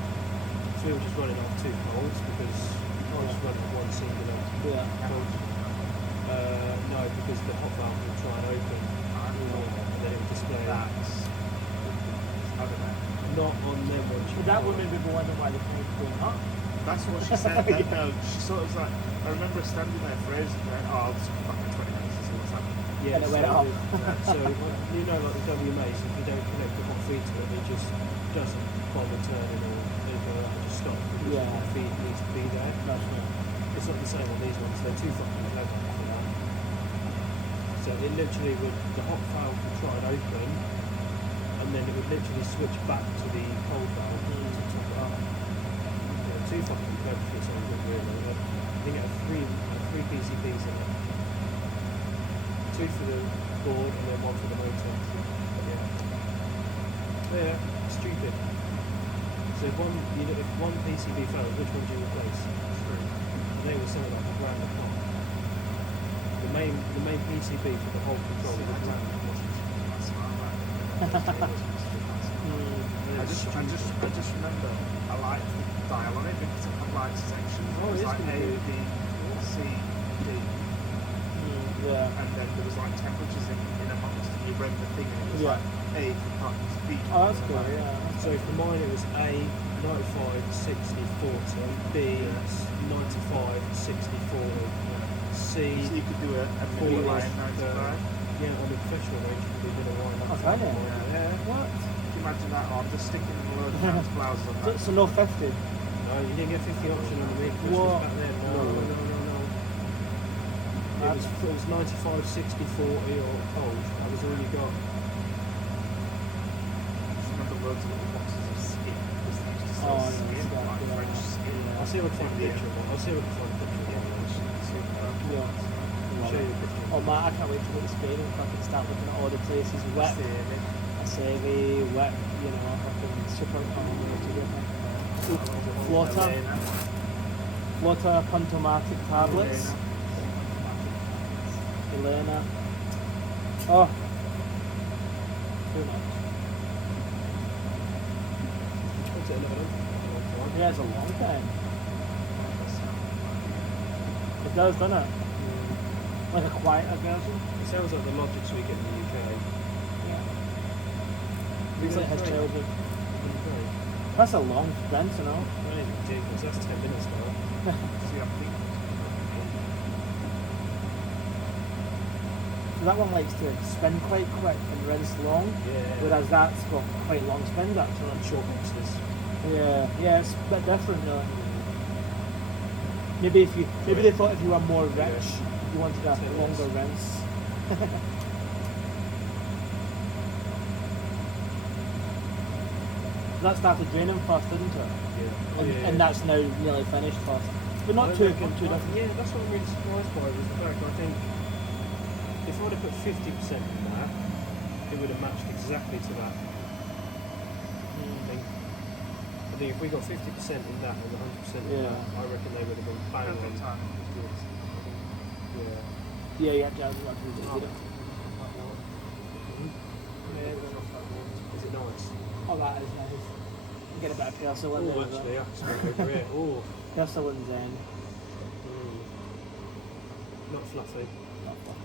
so we were just running off 2 colds because you can't just run one singular Yeah. cold. No, because the hot valve would try and open, and then it would display. That's, I don't know. Not on them ones. But that would make people wonder why the price is going up. That's what she said. Then, no, she sort of was like, I remember her standing there frozen, going, oh, I'll just come back in 20 minutes to see what's happening. Yeah, And it went up. So you know, like the WMAs, if you don't connect the hot feed to it, it just doesn't bother turning or anything like that. It just stops because the Yeah. hot feed needs to be there. That's right. It's not the same on these ones. They're too fucking clever for that. So So it literally would, the hot valve would try and open, and then it would literally switch back to the cold valve to top it up. Yeah, two fucking clever for its own good, really. I think it had three PCBs in it. Two for the board and then one for the motor. Yeah, stupid. So if one PCB fails, which one do you replace? Three. And they were something like £1,000 a pop. The main PCB for the whole control was £1,000. I just remember I liked the dial on it because it had like sections. Oh, it was it is like A, good. B, C, D. Yeah. And then there was like temperatures in amongst and you read the thing and it was Yeah. like A for buttons, B for Oh, that's good, yeah. So for mine it was A 95 60 40, B 95 60 40, C. So you could do a milli line 95. Yeah, on the professional range you could do a line. Oh, can you? Yeah. What? Can you imagine that? Oh, I'm just sticking a load of trans blouses on that. So no 50? No, you didn't get 50 option on the week. What? Back then. No. It was 95 60 40 or cold. That was all you got. Just remember loads of little boxes of skin. Because they used to sell Oh, skin, yeah, like yeah. French skin. I'll see if I can find a picture of one. I'll see if I can find a picture of one. Yeah. I'll show you a picture. Oh man, I can't wait to go to Spain and fucking start looking at all the places wet. Asabi, wet, you know, fucking super Flotta, Puntomatic tablets. Elena. Oh. Too much. What's it, 11? Yeah, it's a long time. It does, doesn't it? Like a quieter version. It sounds like the Logics we get in the UK. Yeah. We Looks like his got a train. childhood. Okay. That's a long sprint, you know. That is ridiculous. That's 10 minutes now. See, I'm thinking. So that one likes to spin quite quick and rinse long, Yeah. whereas that's got quite long spins actually. I'm short boxes. Yeah, it's a bit different really. Maybe they thought if you were more rich, you wanted a longer rinse. That started draining first, didn't it? Yeah. And that's now nearly finished first. But not too different. Yeah, that's what I'm really surprised by was the fact I think if I'd have put 50% in that, it would have matched exactly to that. I think if we got 50% in that and 100% in Yeah. that, I reckon they would have been bang on. Perfect time. Yeah. Yeah, you have to do it. Is it nice? Oh, that is nice. Get a bit of persil in Oh, there. actually, I can smoke over here. Oh. Persil and zen. Not fluffy. Not fun.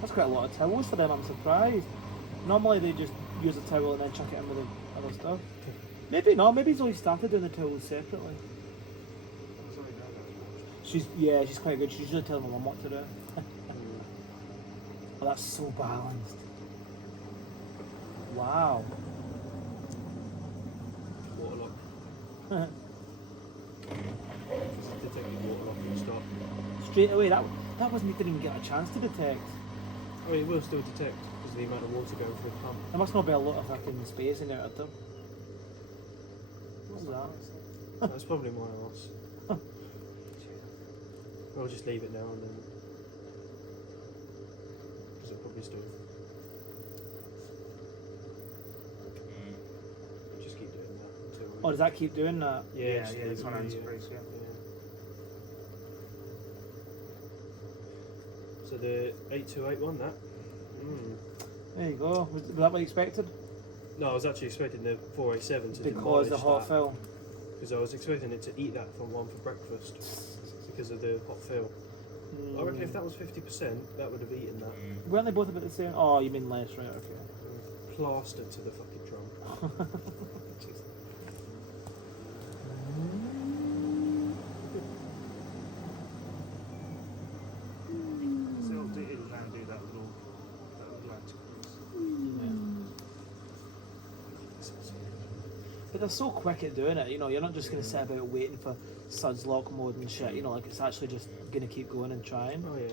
That's quite a lot of towels for them, I'm surprised. Normally they just use a towel and then chuck it in with the other stuff. Maybe not, maybe he's only started doing the towels separately. She's quite good. She's usually telling my mum what to do. Oh, that's so balanced. Wow. Waterlock. Detected waterlock and stop. Straight away, that wasn't didn't even get a chance to detect. Oh, it will still detect because of the amount of water going through the pump. There must not be a lot of fucking space in out of them. What's that? That's probably my arse. I'll just leave it now and then. Because it'll probably still. Just keep doing that until. Oh, does that keep doing that? Yeah, just yeah, leave it's it one there, ends yeah. brace, yeah. So the 828 one, that. There you go. Was that what you expected? No, I was actually expecting the 487 to Because the hot fill. Because I was expecting it to eat that from one for breakfast because of the hot fill. I reckon if that was 50%, that would have eaten that. Weren't they both about the same? Oh, you mean less, right? Okay. Plastered to the fucking drum. So it'll now do that little anti-cruise. But they're so quick at doing it. You know, you're not just going to sit about waiting for suds lock mode and shit. You know, like it's actually just going to keep going and trying. Oh yeah.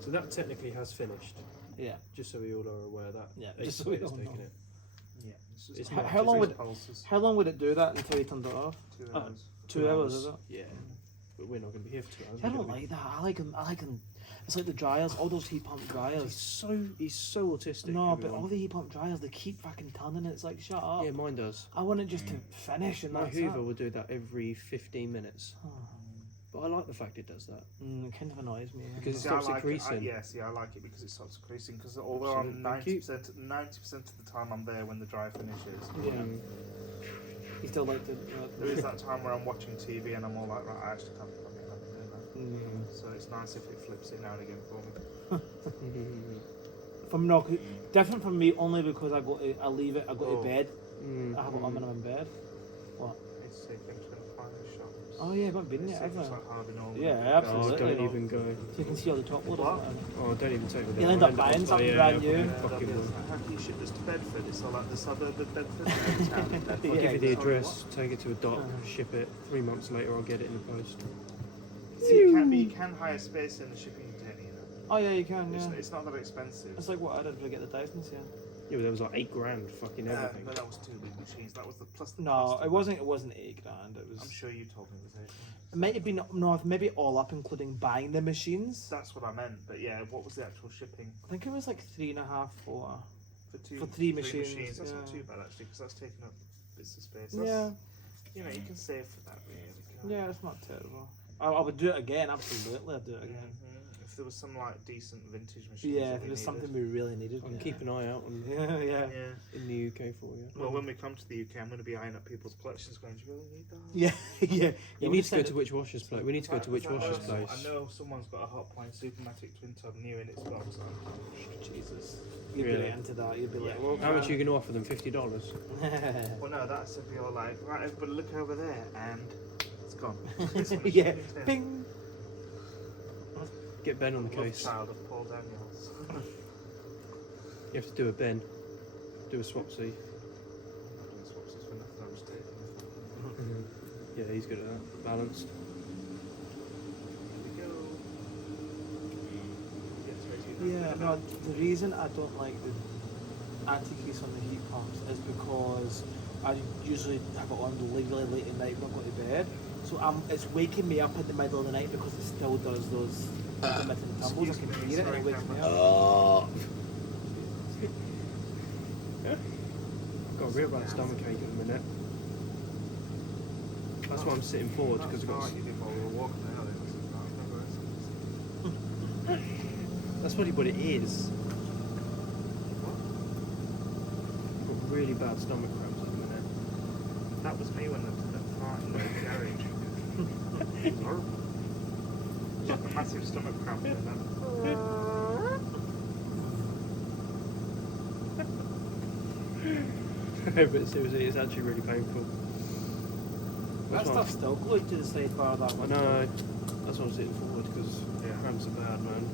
So that technically has finished. Yeah. Just so we all are aware that. Yeah, Ace just so we has all taken know. it. Yeah. It's just It's not not how just long those would- pulses. How long would it do that until you turned it off? 2 Oh, hours. 2 hours, is it? Yeah. But we're not going to be here for 2 hours. I don't like that. I like them. It's like the dryers, all those heat pump He's dryers. so autistic. No, but everyone. all the heat pump dryers, they keep fucking turning. It's like, shut up. Yeah, mine does. I want it just to finish and My that's Hoover it. will do that every 15 minutes. Oh. But I like the fact it does that. It kind of annoys me. Because it See, stops I it like creasing. I like it because it stops creasing. Because although Absolutely. I'm Thank you. 90% of the time I'm there when the dry finishes. Yeah. Mm. You still like to. There is that time where I'm watching TV and I'm all like, right, I actually can't be fucking doing that. Mm. So it's nice if it flips it now and again for me. From no, different from me only because I leave it. I go Oh. to bed. Mm. I have it on when I'm in bed. What? It's sick. I'm just gonna find the shops. Oh yeah, I haven't been It's yet, sick, have it's I? like Harvey Norman. Yeah, Oh, absolutely. don't even go. So you can see all the top load What? of it. Oh, don't even take me there. You'll end up I'll buying something yeah, brand I'll new. probably fucking will. How can you ship this to Bedford? It's all like the suburb of Bedford. Town. Bedford. I'll Yeah, give you the Sorry, address, take it to a dock, Uh-huh. ship it. 3 months later, I'll get it in the post. what? See, you can hire space in the shipping container. You know? Oh yeah, you can. Yeah. It's not that expensive. It's like what I did to get the Dysons. Yeah. Yeah, but there was like 8 grand, fucking everything. But that was 2 big machines. That was the plus the No, cost of it wasn't. It wasn't $8 grand. It was. I'm sure you told me it was 8. It might have been no, maybe all up, including buying the machines. That's what I meant. But yeah, what was the actual shipping I think it was like 3.5, 4. for three machines, That's not yeah. too bad actually, because that's taking up bits of space. That's, Yeah, You know, you can save for that really. Can't you? yeah, it's not terrible. I would do it again. Absolutely, I'd do it again. Mhm. If there was some like decent vintage machines. Yeah, that if we it was needed. something we really needed. I can yeah. keep an eye out on Yeah, yeah. Yeah. in the UK for you. Well, when we come to the UK, I'm going to be eyeing up people's collections. Going, do you really need that? Yeah, yeah. You need to go to Which Washers place. We need to go to Which Washers place. I know someone's got a Hotpoint Supermatic twin tub new in its box. Jesus. You'd Really? be into that. You'd be like, Yeah. well, How much are you going to offer them? $50? Well, no, that's if you're like, right, everybody look over there, and it's gone. yeah. Bing. Get Ben on the Love case. child of Paul Daniels. You have to do a Ben. Do a swap C. Yeah, he's good at that. Balanced. Yeah, no, the reason I don't like the anti-case on the heat pumps is because I usually have it on really late at night when I go to bed. So it's waking me up in the middle of the night because it still does those intermittent tumbles. I can hear it and it wakes me up. Oh! I've got a real bad stomach ache at the minute. That's why I'm sitting forward, because I've got... That's probably what it is. I've got really bad stomach cramps at the minute. That was me when I did that fart in the garage. Like a massive stomach cramp in that. But seriously, it's actually really painful. That That's why stuff's still glued to the side bar, that I one. know. That's why I'm sitting forward, because Yeah. cramps are bad, man.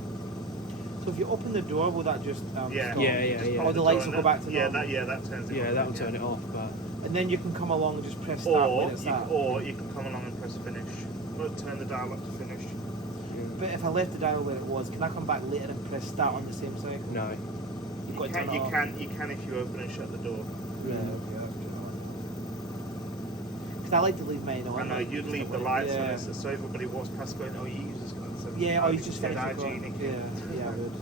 So if you open the door, will that just Yeah. stop? Yeah. Oh, the lights will go back to normal. that turns it Yeah, off. that'll turn it off, but... And then you can come along and just press start when it's that. Or you can come along and press finish. Or turn the dial up to finish. But if I left the dial where it was, can I come back later and press start on the same side? No. You've You got to can, turn you it off. can, you can if you open and shut the door. Because I like to leave mine on. I know you'd leave the lights on Yeah. it, so everybody walks past going, oh, you use this gun. So Yeah, or you just dead finish it. hygienic. Yeah, yeah, I would.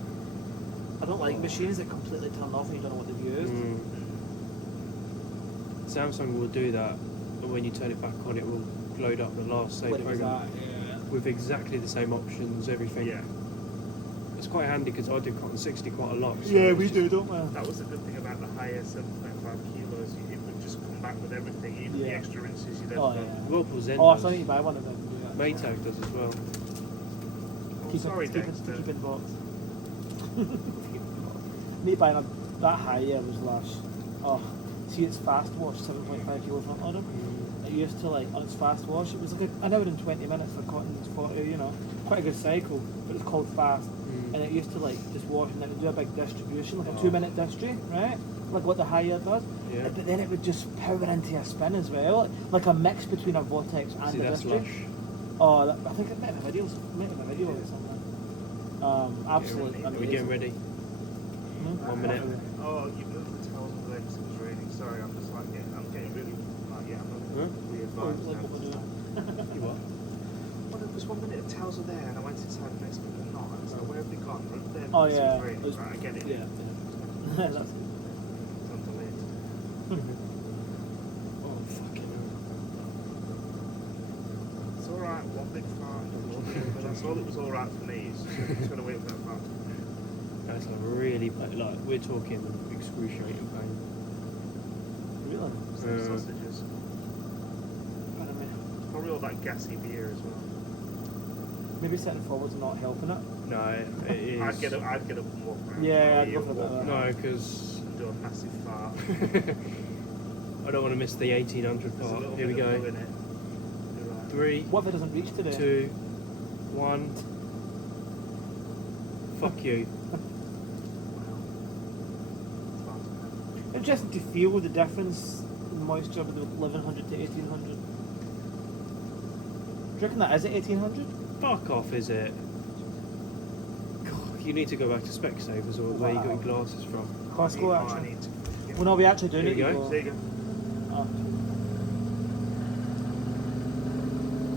I don't like machines that completely turn off and you don't know what they've used. Samsung will do that, but when you turn it back on, it will load up the last save When it was program that, yeah. with exactly the same options, everything. Yeah, It's quite handy because I do Cotton 60 quite a lot. So Yeah, it's we just- do, don't we? that was a good thing about the higher 7.5 kilos. It would just come back with everything, even the Yeah. extra rinses you'd ever Oh, done. yeah. Whirlpool Zen Oh, does. so I need to buy one of them. Do that. Maytag does as well. Oh, Keep sorry, it, keep Dexter. it, keep it in box. Me buying that high was last. Oh, see, it's fast wash, 7.5 kilo front loader. It used to like on its fast wash. It was like an hour and 20 minutes for Cotton's 40. You know, quite a good cycle, but it's called fast. And it used to like just wash and then do a big distribution, like a 2-minute distri, right? like what the higher does. Yeah. But then it would just power into a spin as well, like a mix between a vortex and See, a that's disc. lush. Oh, I think it might have videos. Might have a video of it somewhere. Absolutely Are we amazing. getting ready? Hmm? 1 minute. Oh, you moved the towels of the legs. It was raining. Sorry, I'm just like I'm getting really like I'm Huh? weird Oh, vibes like now. what we're doing. You what? Well, there was 1 minute the towels were there, and I went inside the next minute not. I was like, where have they gone? They're there Oh because yeah. it was raining. Right, I get it. Yeah. That's it. It's on the lid. Oh, fucking hell. It's all right. One big fart. But that's all. It was all right for me. It's just gonna wait for that fart. That's like really, like, we're talking excruciating pain. Really? Some sausages. Pardon me. Probably all that gassy beer as well. Maybe sitting forward's not helping it. No, it is. I'd get up and walk around. Yeah, I'd You go for a bit of walk that. No, because and do a massive fart. I don't want to miss the 1800 There's a part. little Here we bit of go. glue in it. You're right. 3, What if it doesn't reach today? 2, 1. Fuck you. It's fart to me. Interesting to feel the difference in moisture with the 1100 to 1800. Do you reckon that is at 1800? Fuck off, is it? God, you need to go back to Specsavers or where you got your glasses from. Costco I actually. need to get Well, no, we actually do There need you to go. go. There you go. Oh.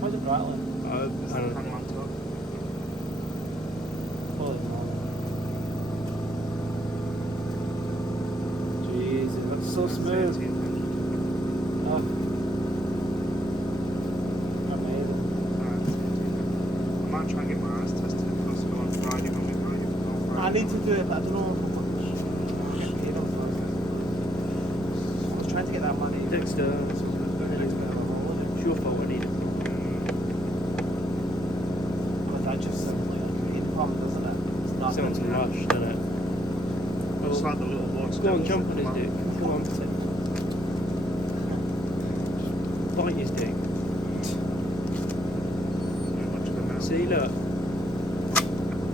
How's it rattling? And Hang on top. Holy moly. Jesus, that's so smooth. 1800. Oh. Amazing. I might try and get my eyes tested at Costco on Friday when we go. I need to do it, but I don't know. I was trying to get that money. Dexter, it's your fault I need it. But that just sounds like a heat pump, doesn't it? It's not Sounds lush, doesn't it? Looks like the little water Go on, devils jump that on his come dick. out. Come on. Bite his dick. Not much of a mouth. See, look.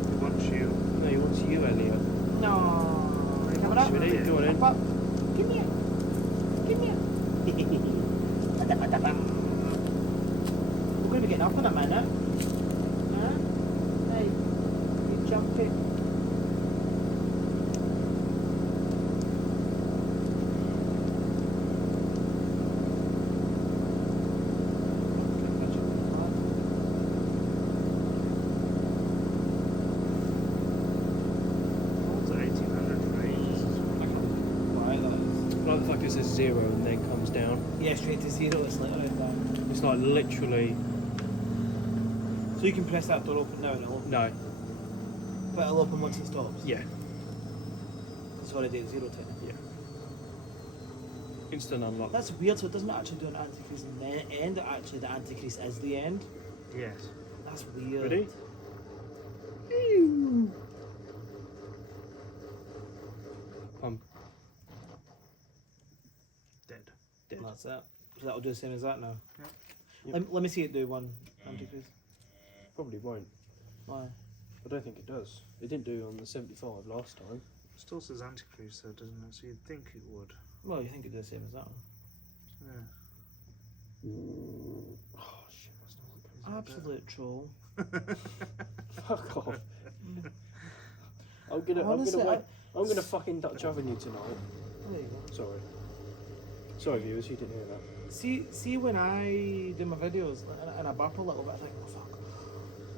He wants you. No, he wants you, Elliot. No. Coming up. Ready? Go on in. Up. Give me it. Give me it. We're going to be getting up in a minute. Huh? Hey, you jumpy. What's 1800 for ages? Why that Like the fact it says 0 and then comes down. is. Yeah, straight to zero. It's like that. It's like literally. So you can press that door open now and it'll open. No. But it'll open once it stops. Yeah. It's already at 0 10. Yeah. Instant unlock. That's weird, so it doesn't actually do an anti-crease in the end, actually the anti-crease is the end. Yes. That's weird. Ready? Pump. Dead. Dead. That's it. So that'll do the same as that now. Yep. Let me see it do one anti-crease. Probably won't. Why? I don't think it does. It didn't do on the 75 last time. Still says anti-crease though, doesn't it? So you'd think it would. Well, you think it'd do the same as that one. Yeah. Oh shit, that's not what Absolute troll. Fuck off. I'm gonna Honestly, wait. I'm gonna fucking Dutch oven you tonight. There you go. Sorry. Sorry viewers, you didn't hear that. See when I do my videos and I burp a little bit, I think, oh fuck,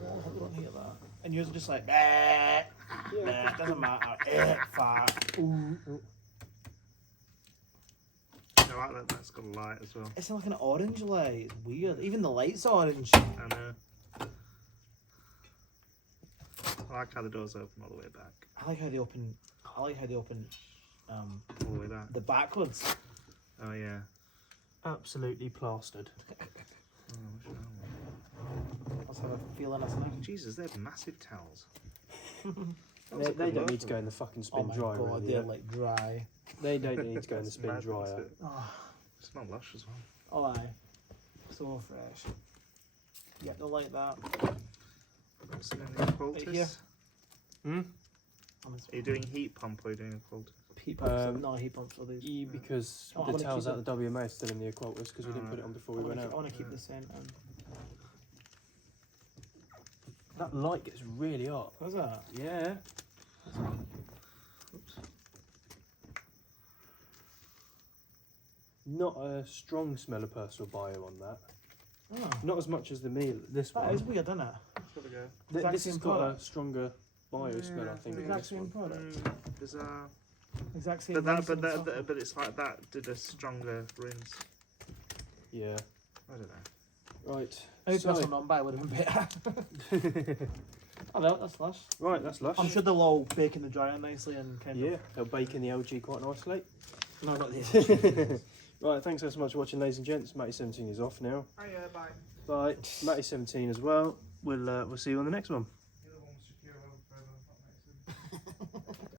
oh, I hope they don't hear that. And yours are just like, bah, bah, doesn't matter, fart. Ooh. I like that. That's got a light as well. It's like an orange light. It's weird. Even the light's orange. I know. I like how the doors open all the way back. I like how they open. I like how they open. All the way back. The backwards. Oh yeah. Absolutely plastered. Oh, Let's have a feel in us now. Jesus, they have massive towels. They don't need to go in the fucking Oh spin my dryer. god, really, they're yeah. like dry. They don't need to go in the That's spin mad, dryer. isn't it? Oh, Smell lush as well. oh aye. So fresh. Yep, don't like that. What's in the quilters? here. Hmm? Are you doing heat pump or are you doing a quilter? heat pumps. Um, No, heat pumps are these. Because Oh, I the wanna tails keep out the WMA is still in the Aquatus because we didn't put it on before we went I out. want to keep the scent in. That light gets really hot. What's that? Yeah. Not a strong smell of personal bio on that. Oh, Not as much as the Miele. This that one. is weird, isn't it? There we go. Exact This has same got product. a stronger bio smell, I think. than Exact this same one. product. Bizarre. Exact same. But that, reason, but so- but it's like that did a stronger rinse. Yeah. I don't know. Right. Maybe So- personal non-buy would have been better. Oh well, that's lush. Right, that's lush. I'm sure they'll all bake in the dryer nicely and kind Yeah, they'll bake in the LG quite nicely. of. No, not the. Right, thanks so much for watching, ladies and gents. Matty17 is off now. Oh yeah, bye. Bye. Matty17 as well. We'll see you on the next one.